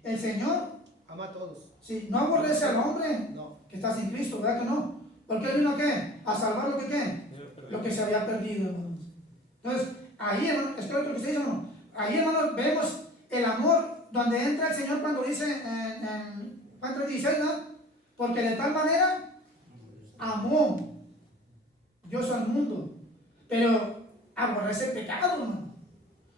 El Señor, Ama a todos. sí, no aborrece al hombre No. que está sin Cristo, ¿verdad que no? Porque Él vino ¿a qué? A salvar lo que ¿qué? Lo que se había perdido, hermanos. Entonces, ahí, hermano, espero que ustedes, hermano, ahí, hermano, vemos el amor donde entra el Señor cuando dice en Juan 3:16, ¿no? Porque de tal manera amó Dios al mundo, pero aborrece el pecado, hermano.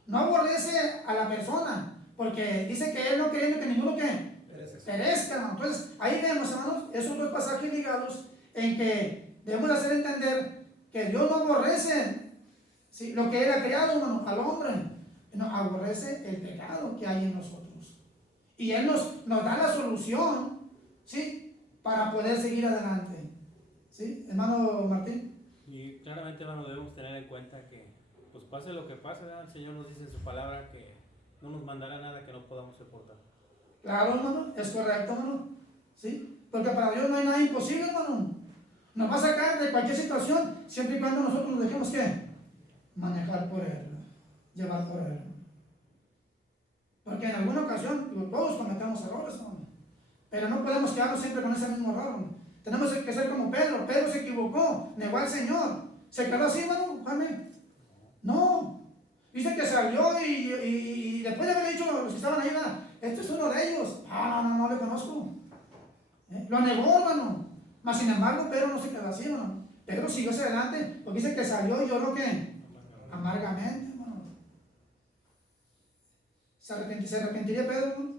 No aborrece a la persona, porque dice que Él no quiere que ninguno que perezca, hermano. Entonces, ahí vemos, hermanos, esos dos pasajes ligados en que debemos hacer entender que Dios no aborrece, ¿sí?, lo que Él ha creado, hermano, al hombre. No, aborrece el pecado que hay en nosotros. Y Él nos da la solución, ¿sí?, para poder seguir adelante. ¿Sí, hermano Martín? Y claramente, hermano, debemos tener en cuenta que pues pase lo que pase, ¿verdad? El Señor nos dice en su palabra que no nos mandará nada que no podamos soportar. Claro, hermano, es correcto, hermano. ¿Sí? Porque para Dios no hay nada imposible, hermano. Nos va a sacar de cualquier situación, siempre y cuando nosotros nos dejemos, ¿qué? Manejar por Él, llevar por Él. Porque en alguna ocasión todos cometemos errores, hermano. Pero no podemos quedarnos siempre con ese mismo error, hermano. Tenemos que ser como Pedro. Pedro se equivocó, negó al Señor. ¿Se quedó así, hermano? Amén. No. Dice que salió y después de haber dicho a los que estaban ahí, este es uno de ellos. No le conozco. Lo negó, hermano. Mas sin embargo, Pedro no se quedó así, hermano. Pedro siguió hacia adelante porque dice que salió y lloró, ¿qué? Amargamente, hermano. ¿Se arrepentiría Pedro, hermano?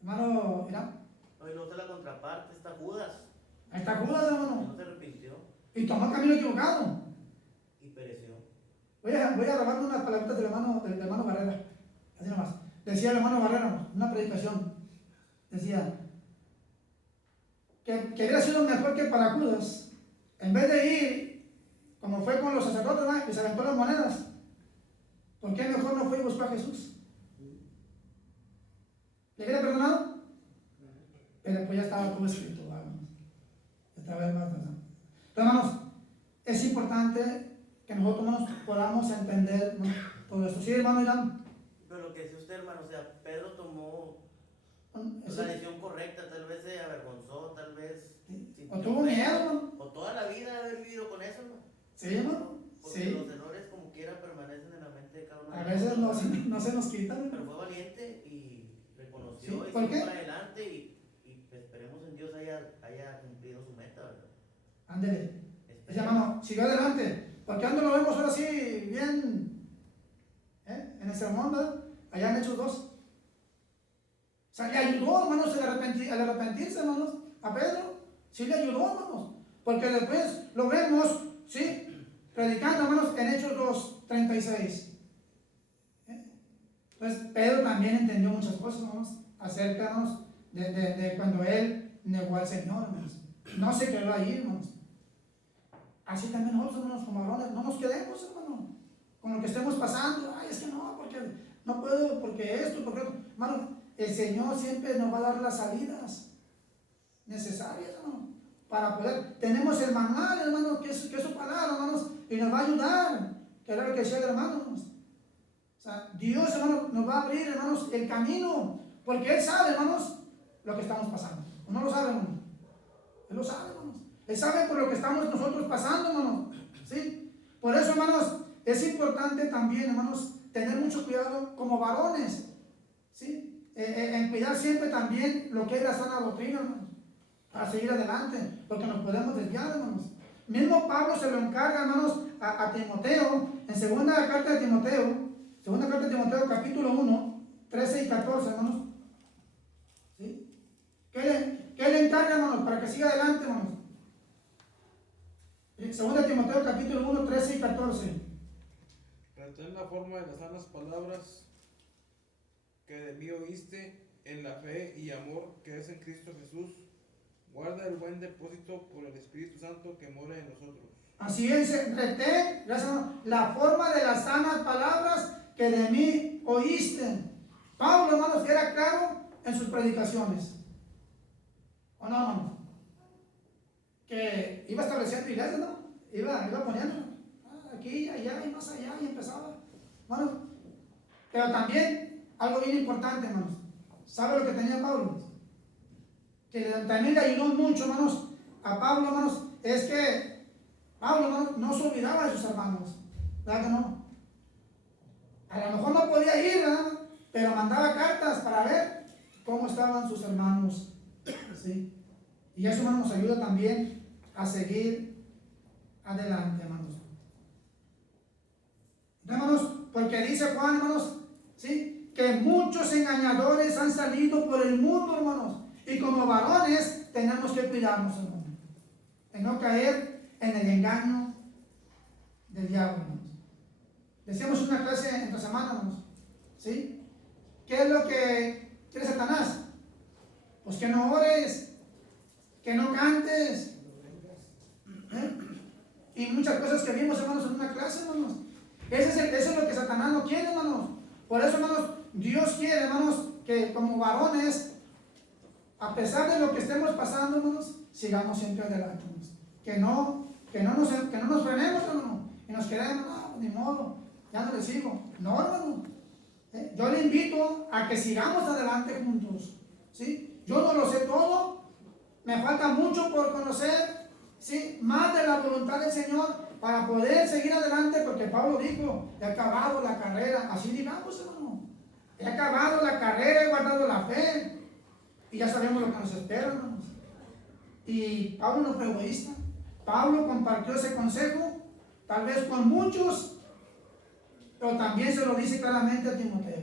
Hermano, mira. Hoy no está la contraparte, está Judas. Ahí está Judas, Que hermano. no se arrepintió Y tomó el camino equivocado. y pereció. Voy a robarme unas palabritas del hermano Barrera. Así nomás. Decía el hermano Barrera, una predicación. Decía que hubiera sido mejor que para Judas, en vez de ir, como fue con los sacerdotes, que se aventó las monedas, ¿por qué mejor no fue y buscó a Jesús? ¿Le hubiera perdonado? Pero pues ya estaba todo escrito, hermanos. Estaba más. Hermanos, es importante que nosotros, hermanos, podamos entender, ¿no?, todo esto. Sí, hermano Irán. Pero lo que decía usted, hermano, o sea, Pedro tomó Sí. la decisión correcta, tal vez se avergonzó, tal vez O tuvo miedo, hermano. o toda la vida de haber vivido con eso, ¿no? Sí, hermano. Porque Sí. los errores como quiera permanecen en la mente de cada uno. A veces no se nos quitan. Pero fue valiente y reconoció Sí, y ¿por siguió qué? para adelante y esperemos en Dios haya cumplido su meta, ¿verdad? Ándele. Dice, Esperemos. hermano, sigue adelante. Porque ando lo vemos ahora sí, bien, en el sermón, ¿verdad? Allá en Hechos 2. O sea, le ayudó, hermanos, al arrepentirse, hermanos, a Pedro. Sí le ayudó, hermanos. Porque después lo vemos, ¿sí?, predicando, hermanos, en Hechos 2:36. Entonces, Pedro también entendió muchas cosas, hermanos, acerca, hermanos, de cuando él negó al Señor, hermanos. No se quedó ahí, hermanos. Así también nosotros, hermanos, como varones, no nos quedemos, hermano, con lo que estemos pasando. Ay, es que no, porque no puedo, porque esto, porque otro. Hermano, el Señor siempre nos va a dar las salidas necesarias, hermano, para poder. Tenemos el manual, hermano, que es su palabra, hermanos, y nos va a ayudar, que era lo que decía el hermano, hermanos. O sea, Dios, hermano, nos va a abrir, hermanos, el camino, porque Él sabe, hermanos, lo que estamos pasando. ¿O no lo sabe, hermano? Él lo sabe, hermanos. Él sabe por lo que estamos nosotros pasando, hermanos. ¿Sí? Por eso, hermanos, es importante también, hermanos, tener mucho cuidado como varones. ¿Sí? En cuidar siempre también lo que es la sana doctrina, hermanos, para seguir adelante, porque nos podemos desviar, hermanos. Mismo Pablo se lo encarga, hermanos, a Timoteo, en segunda carta de Timoteo, capítulo 1, 13 y 14, hermanos. ¿Sí? ¿Qué le encarga, hermanos, para que siga adelante, hermanos? Segunda Timoteo, capítulo 1, 13 y 14. Retén la forma de las sanas palabras que de mí oíste en la fe y amor que es en Cristo Jesús. Guarda el buen depósito por el Espíritu Santo que mora en nosotros. Así es, retén la forma de las sanas palabras que de mí oíste. Pablo, hermanos, era claro en sus predicaciones. ¿O no, hermanos? Que iba estableciendo iglesias, ¿no? Iba poniendo aquí, allá y más allá y empezaba. Bueno, pero también algo bien importante, hermanos. ¿Sabe lo que tenía Pablo? Que también le ayudó mucho, hermanos, a Pablo, hermanos, es que Pablo, hermanos, no se olvidaba de sus hermanos. ¿Verdad que no? A lo mejor no podía ir, ¿verdad?, pero mandaba cartas para ver cómo estaban sus hermanos. ¿Sí? Y eso, hermanos, nos ayuda también a seguir adelante, hermanos. Hermanos, porque dice Juan, hermanos, ¿sí?, que muchos engañadores han salido por el mundo, hermanos, y como varones tenemos que cuidarnos, hermanos, de no caer en el engaño del diablo, hermanos. Decíamos una clase entre semana, hermanos, ¿sí? ¿Qué es lo que quiere Satanás? Pues que no ores, que no cantes, y muchas cosas que vimos, hermanos, en una clase, hermanos. Eso es lo que Satanás no quiere, hermanos. Por eso, hermanos, Dios quiere, hermanos, que como varones, a pesar de lo que estemos pasando, hermanos, sigamos siempre adelante, hermanos. Que no nos frenemos, hermano, y nos quedemos, no, ni modo, ya no le sigo. No, hermano. Yo le invito a que sigamos adelante juntos. ¿Sí? Yo no lo sé todo, me falta mucho por conocer, ¿sí? Más de la voluntad del Señor para poder seguir adelante, porque Pablo dijo, he acabado la carrera, así digamos, hermano. He acabado la carrera, he guardado la fe, y ya sabemos lo que nos espera, hermanos. Y Pablo no fue egoísta. Pablo compartió ese consejo, tal vez con muchos, pero también se lo dice claramente a Timoteo.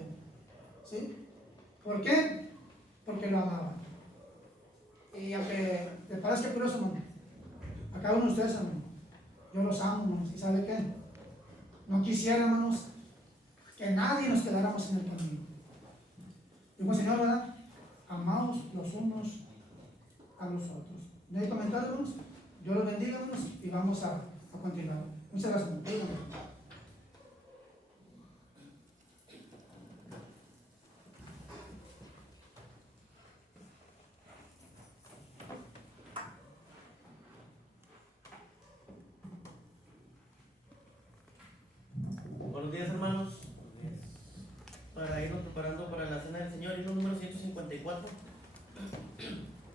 ¿Sí? ¿Por qué? Porque lo amaba. Y aunque te parezca curioso, hermano, a cada uno de ustedes, hermano, yo los amo, hermanos. ¿Y sabe qué? No quisiera, hermanos, que nadie nos quedáramos en el camino. Digo, Señor, ¿verdad? Amaos los unos a los otros. ¿No hay comentarios, hermanos? Dios los bendiga, hermanos, y vamos a continuar. Muchas gracias, hermanos. Buenos días, hermanos. Para irnos preparando para la cena del Señor, himno número 154.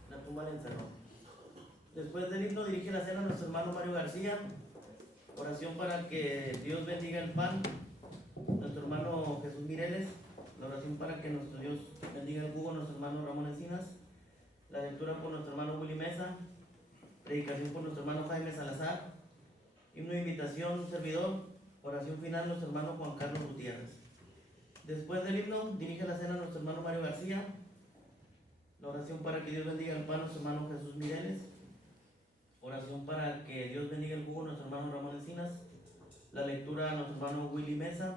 La tumba del encerró. Después del himno dirige la cena a nuestro hermano Mario García. Oración para que Dios bendiga el pan. Nuestro hermano Jesús Mireles. La oración para que nuestro Dios bendiga el jugo. Nuestro hermano Ramón Encinas. La lectura por nuestro hermano Willy Mesa. Predicación por nuestro hermano Jaime Salazar. Himno de invitación, un servidor. Oración final, nuestro hermano Juan Carlos Gutiérrez. Después del himno, dirige la cena a nuestro hermano Mario García. La oración para que Dios bendiga el pan, nuestro hermano Jesús Mireles. Oración para que Dios bendiga el jugo, nuestro hermano Ramón Encinas. La lectura a nuestro hermano Willy Mesa.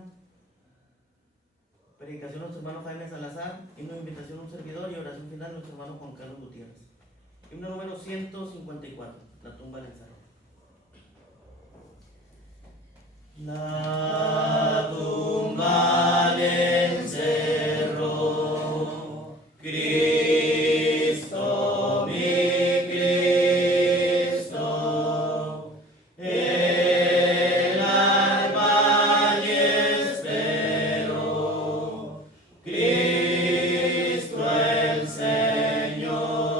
Predicación a nuestro hermano Jaime Salazar. Himno de invitación, un servidor. Y oración final, nuestro hermano Juan Carlos Gutiérrez. Himno número 154, la tumba del encerro. La tumba del cerro, Cristo, mi Cristo, el alma y espero, Cristo el Señor,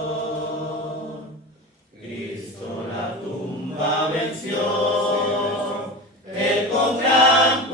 Cristo la tumba venció. Con gran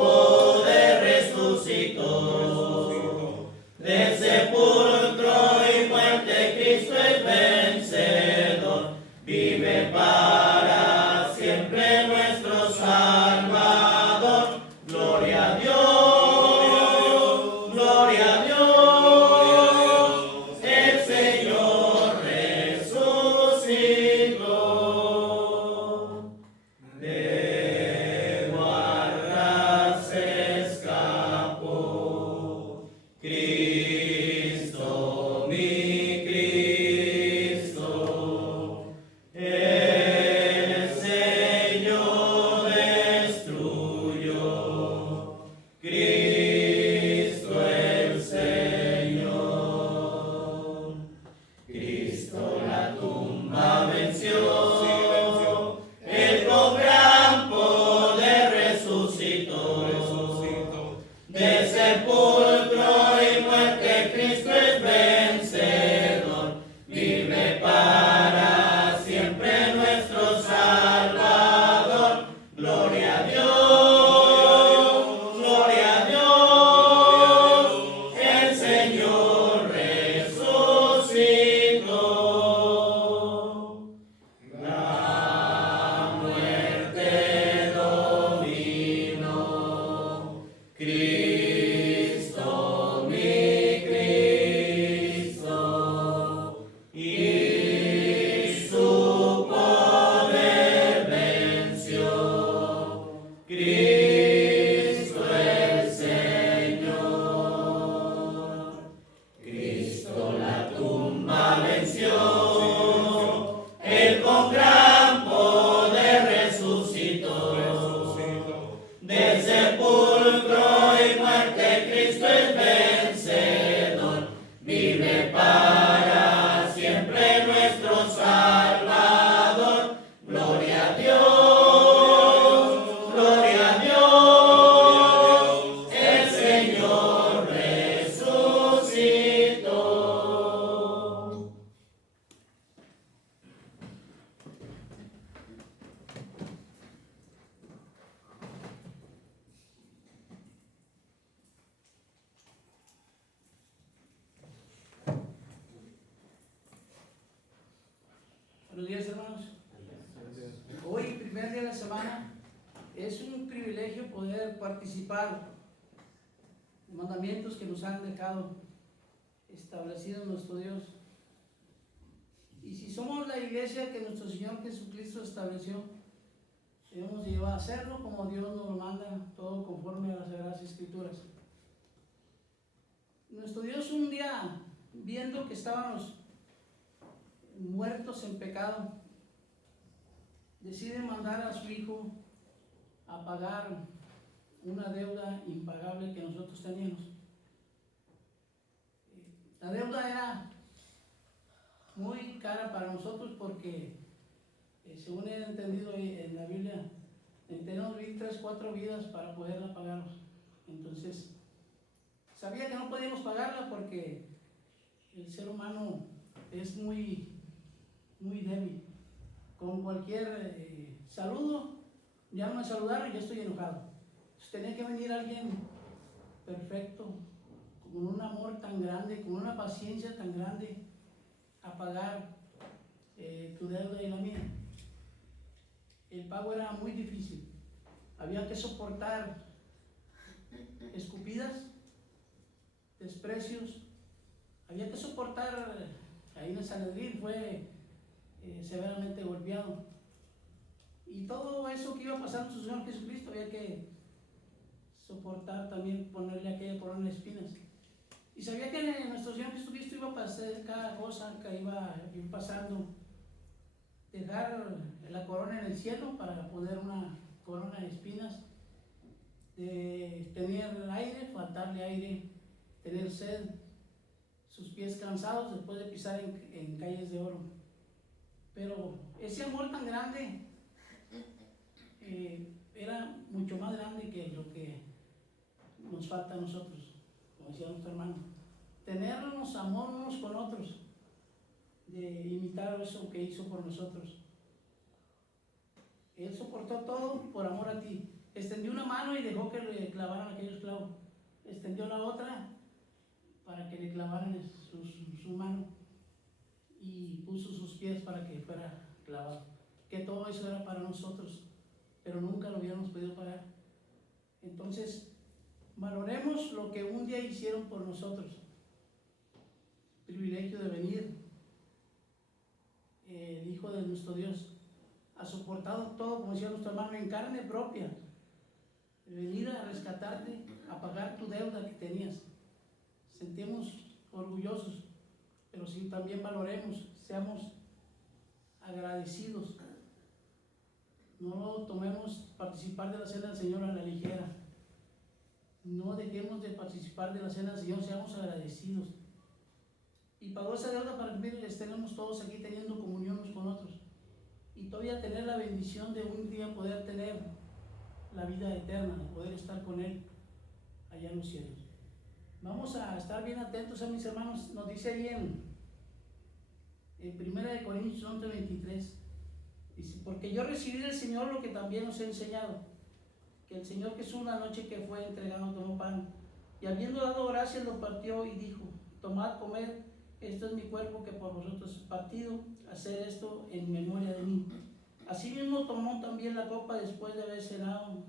Buenos días, hermanos. Hoy, primer día de la semana, es un privilegio poder participar en mandamientos que nos han dejado establecidos nuestro Dios. Y si somos la iglesia que nuestro Señor Jesucristo estableció, debemos llevar a hacerlo como Dios nos lo manda, todo conforme a las Sagradas Escrituras. Nuestro Dios, un día, viendo que estábamos muertos en pecado, decide mandar a su Hijo a pagar una deuda impagable que nosotros teníamos. La deuda era muy cara para nosotros porque, según he entendido en la Biblia, tenemos que vivir 3-4 vidas para poderla pagar. Entonces, sabía que no podíamos pagarla porque el ser humano es muy débil. Con cualquier saludo, ya no me saludaron y ya estoy enojado. Entonces, tenía que venir alguien perfecto, con un amor tan grande, con una paciencia tan grande, a pagar tu deuda y la mía. El pago era muy difícil. Había que soportar escupidas, desprecios. Había que soportar, ahí en el Sanedrín fue severamente golpeado. Y todo eso que iba a pasar nuestro Señor Jesucristo había que soportar también, ponerle aquella corona de espinas. Y sabía que nuestro Señor Jesucristo iba a pasar cada cosa que iba a ir pasando, dejar la corona en el cielo para poner una corona de espinas, de tener aire, faltarle aire, tener sed, sus pies cansados después de pisar en calles de oro. Pero ese amor tan grande era mucho más grande que lo que nos falta a nosotros, como decía nuestro hermano. Tenernos amor unos con otros, de imitar eso que hizo por nosotros. Él soportó todo por amor a ti. Extendió una mano y dejó que le clavaran aquellos clavos. Extendió la otra para que le clavaran su mano y puso sus pies para que fuera clavado. Que todo eso era para nosotros, pero nunca lo hubiéramos podido pagar. Entonces, valoremos lo que un día hicieron por nosotros. Privilegio de venir, el Hijo de nuestro Dios ha soportado todo, como decía nuestro hermano, en carne propia, de venir a rescatarte, a pagar tu deuda que tenías. Sentimos orgullosos, pero sí también valoremos, seamos agradecidos. No tomemos participar de la cena del Señor a la ligera. No dejemos de participar de la cena del Señor, seamos agradecidos. Y pagó esa deuda para que estemos todos aquí teniendo comunión unos con otros. Y todavía tener la bendición de un día poder tener la vida eterna, de poder estar con Él allá en los cielos. Vamos a estar bien atentos a mis hermanos. Nos dice ahí en 1 Corintios 11:23, dice: porque yo recibí del Señor lo que también os he enseñado, que el Señor Jesús, la noche que fue entregado, tomó pan, y habiendo dado gracias lo partió y dijo: tomad, comed, esto es mi cuerpo que por vosotros es partido, hacer esto en memoria de mí. Asimismo tomó también la copa después de haber cenado,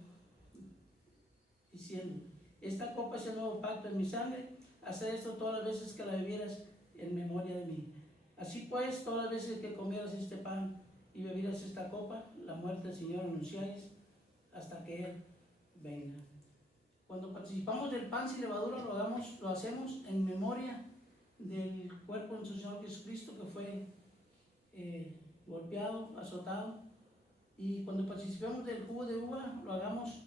diciendo: esta copa es el nuevo pacto en mi sangre, hacer esto todas las veces que la bebieras en memoria de mí. Así pues, todas las veces que comieras este pan y bebieras esta copa, la muerte del Señor anunciáis hasta que Él venga. Cuando participamos del pan sin levadura, lo hacemos en memoria del cuerpo de nuestro Señor Jesucristo, que fue golpeado, azotado. Y cuando participamos del jugo de uva, lo hagamos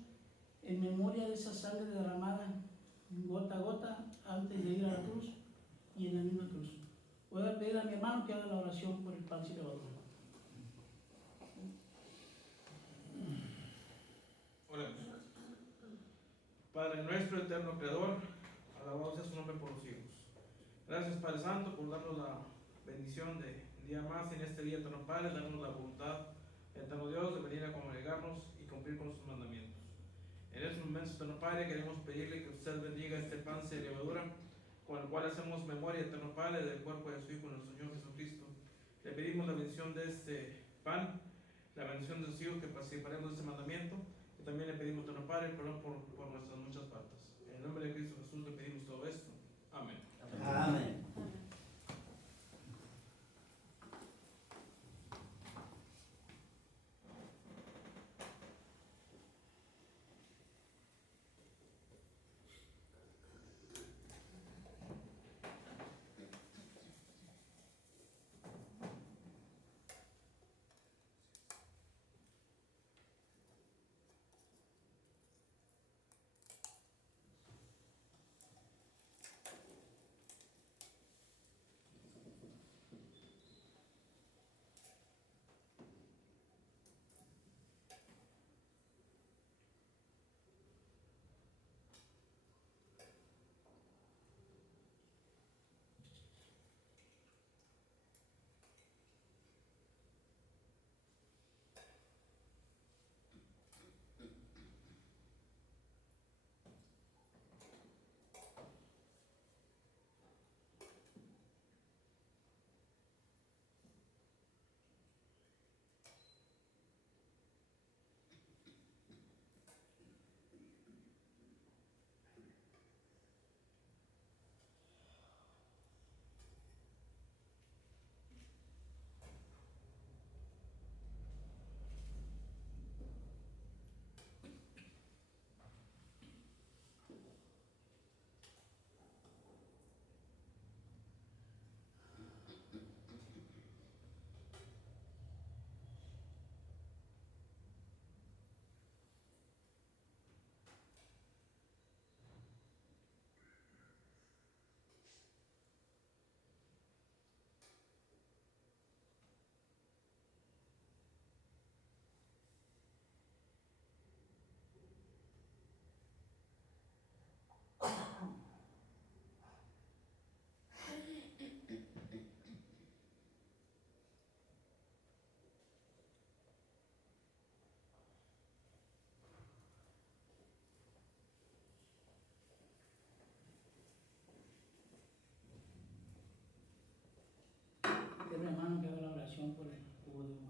en memoria de esa sangre derramada gota a gota antes de ir a la cruz y en la misma cruz. Voy a pedir a mi hermano que haga la oración por el pan sin levadura. Oremos. Padre nuestro, eterno Creador, alabado sea su nombre por los siglos. Gracias, Padre Santo, por darnos la bendición de un día más en este día, eterno Padre, darnos la voluntad, eterno Dios, de venir a congregarnos y cumplir con sus mandamientos. En estos momentos, eterno Padre, queremos pedirle que usted bendiga este pan sin levadura, con el cual hacemos memoria, eterno Padre, del cuerpo de su Hijo, nuestro Señor Jesucristo, Le pedimos la bendición de este pan, la bendición de sus hijos, que participaremos de este mandamiento. Y también le pedimos a nuestro Padre perdón por nuestras muchas faltas. En el nombre de Cristo Jesús le pedimos todo esto. Amén. Amén. Mi hermano que haga la oración por el jugo de uva.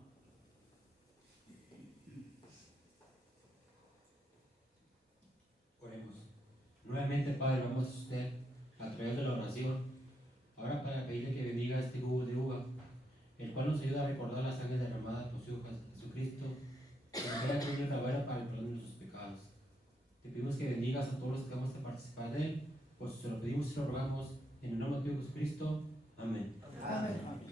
Oremos. Nuevamente, Padre, vamos a usted a través de la oración, ahora para pedirle que bendiga este jugo de uva, el cual nos ayuda a recordar la sangre derramada por su Hijo Jesucristo, que nos da cruz de Calvario para el perdón de nuestros pecados. Te pedimos que bendigas a todos los que vamos a participar de él, pues se lo pedimos y lo rogamos en el nombre de tu Hijo Jesucristo. Amén. Amén.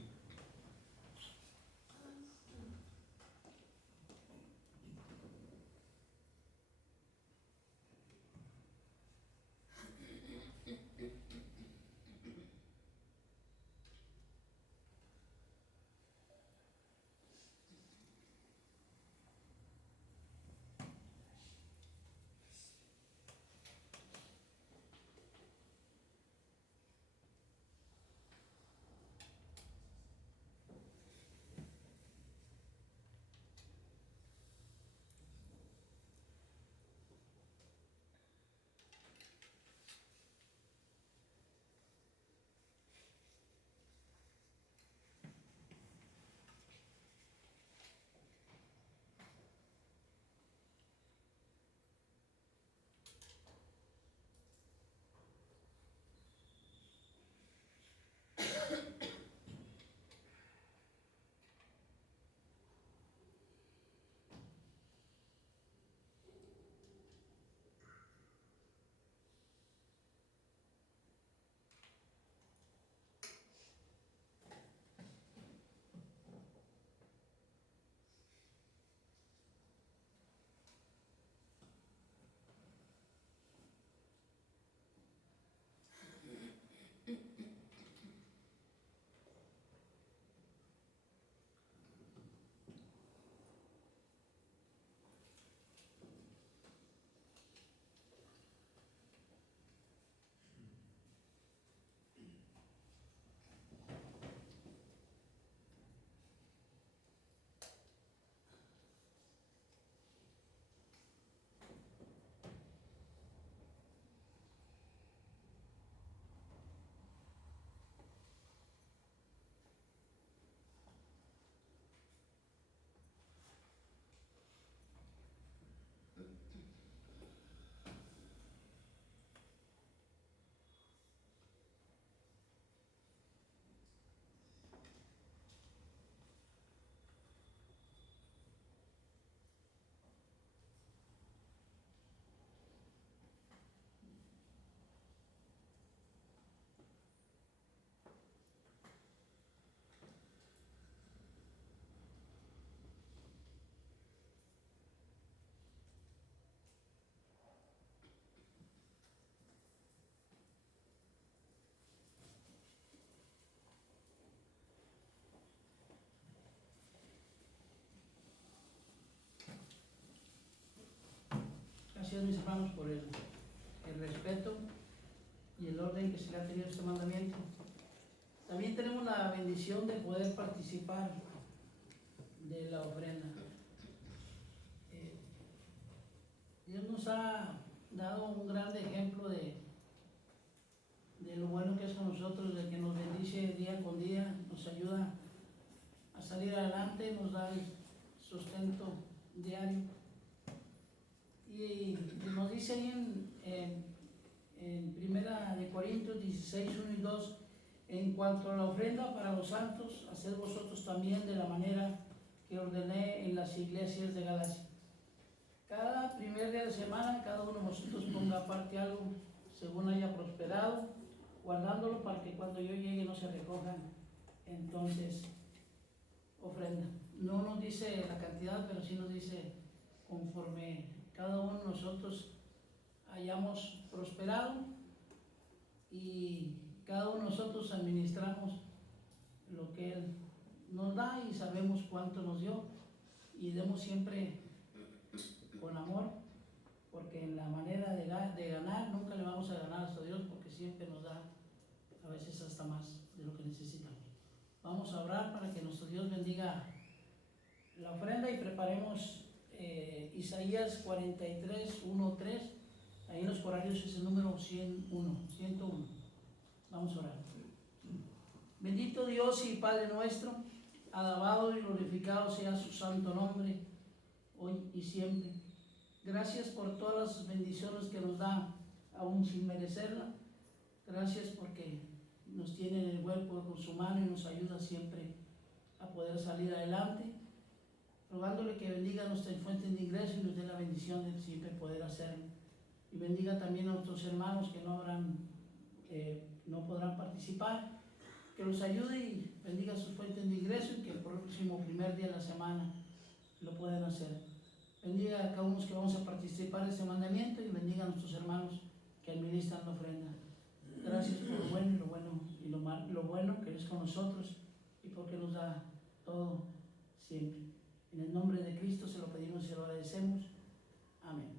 gracias, mis hermanos, por el respeto y el orden que se le ha tenido a este mandamiento. También tenemos la bendición de poder participar de la ofrenda. Dios nos ha dado un gran ejemplo de lo bueno que es con nosotros, de que nos bendice día con día, nos ayuda a salir adelante, nos da el sustento diario. Y nos dice ahí en Primera de Corintios 16, 1 y 2, en cuanto a la ofrenda para los santos, haced vosotros también de la manera que ordené en las iglesias de Galacia. Cada primer día de semana, cada uno de vosotros ponga aparte algo según haya prosperado, guardándolo para que cuando yo llegue no se recojan. Entonces, ofrenda. No nos dice la cantidad, pero sí nos dice conforme cada uno de nosotros hayamos prosperado y cada uno de nosotros administramos lo que Él nos da y sabemos cuánto nos dio, y demos siempre con amor, porque en la manera de ganar nunca le vamos a ganar a Dios, porque siempre nos da a veces hasta más de lo que necesitamos. Vamos a orar para que nuestro Dios bendiga la ofrenda y preparemos Isaías 43, 1, 3. Ahí en los horarios es el número 101. Vamos a orar. Bendito Dios y Padre nuestro, alabado y glorificado sea su santo nombre, hoy y siempre. Gracias por todas las bendiciones que nos da, aún sin merecerla. Gracias porque nos tiene en el cuerpo con su mano y nos ayuda siempre a poder salir adelante, rogándole que bendiga nuestras fuentes de ingreso y nos dé la bendición de siempre poder hacerlo. Y bendiga también a nuestros hermanos que no podrán participar, que los ayude y bendiga sus fuentes de ingreso y que el próximo primer día de la semana lo puedan hacer. Bendiga a cada uno que vamos a participar de este mandamiento y bendiga a nuestros hermanos que administran la ofrenda. Gracias por lo bueno y lo bueno que es con nosotros y porque nos da todo siempre. En el nombre de Cristo se lo pedimos y se lo agradecemos. Amén.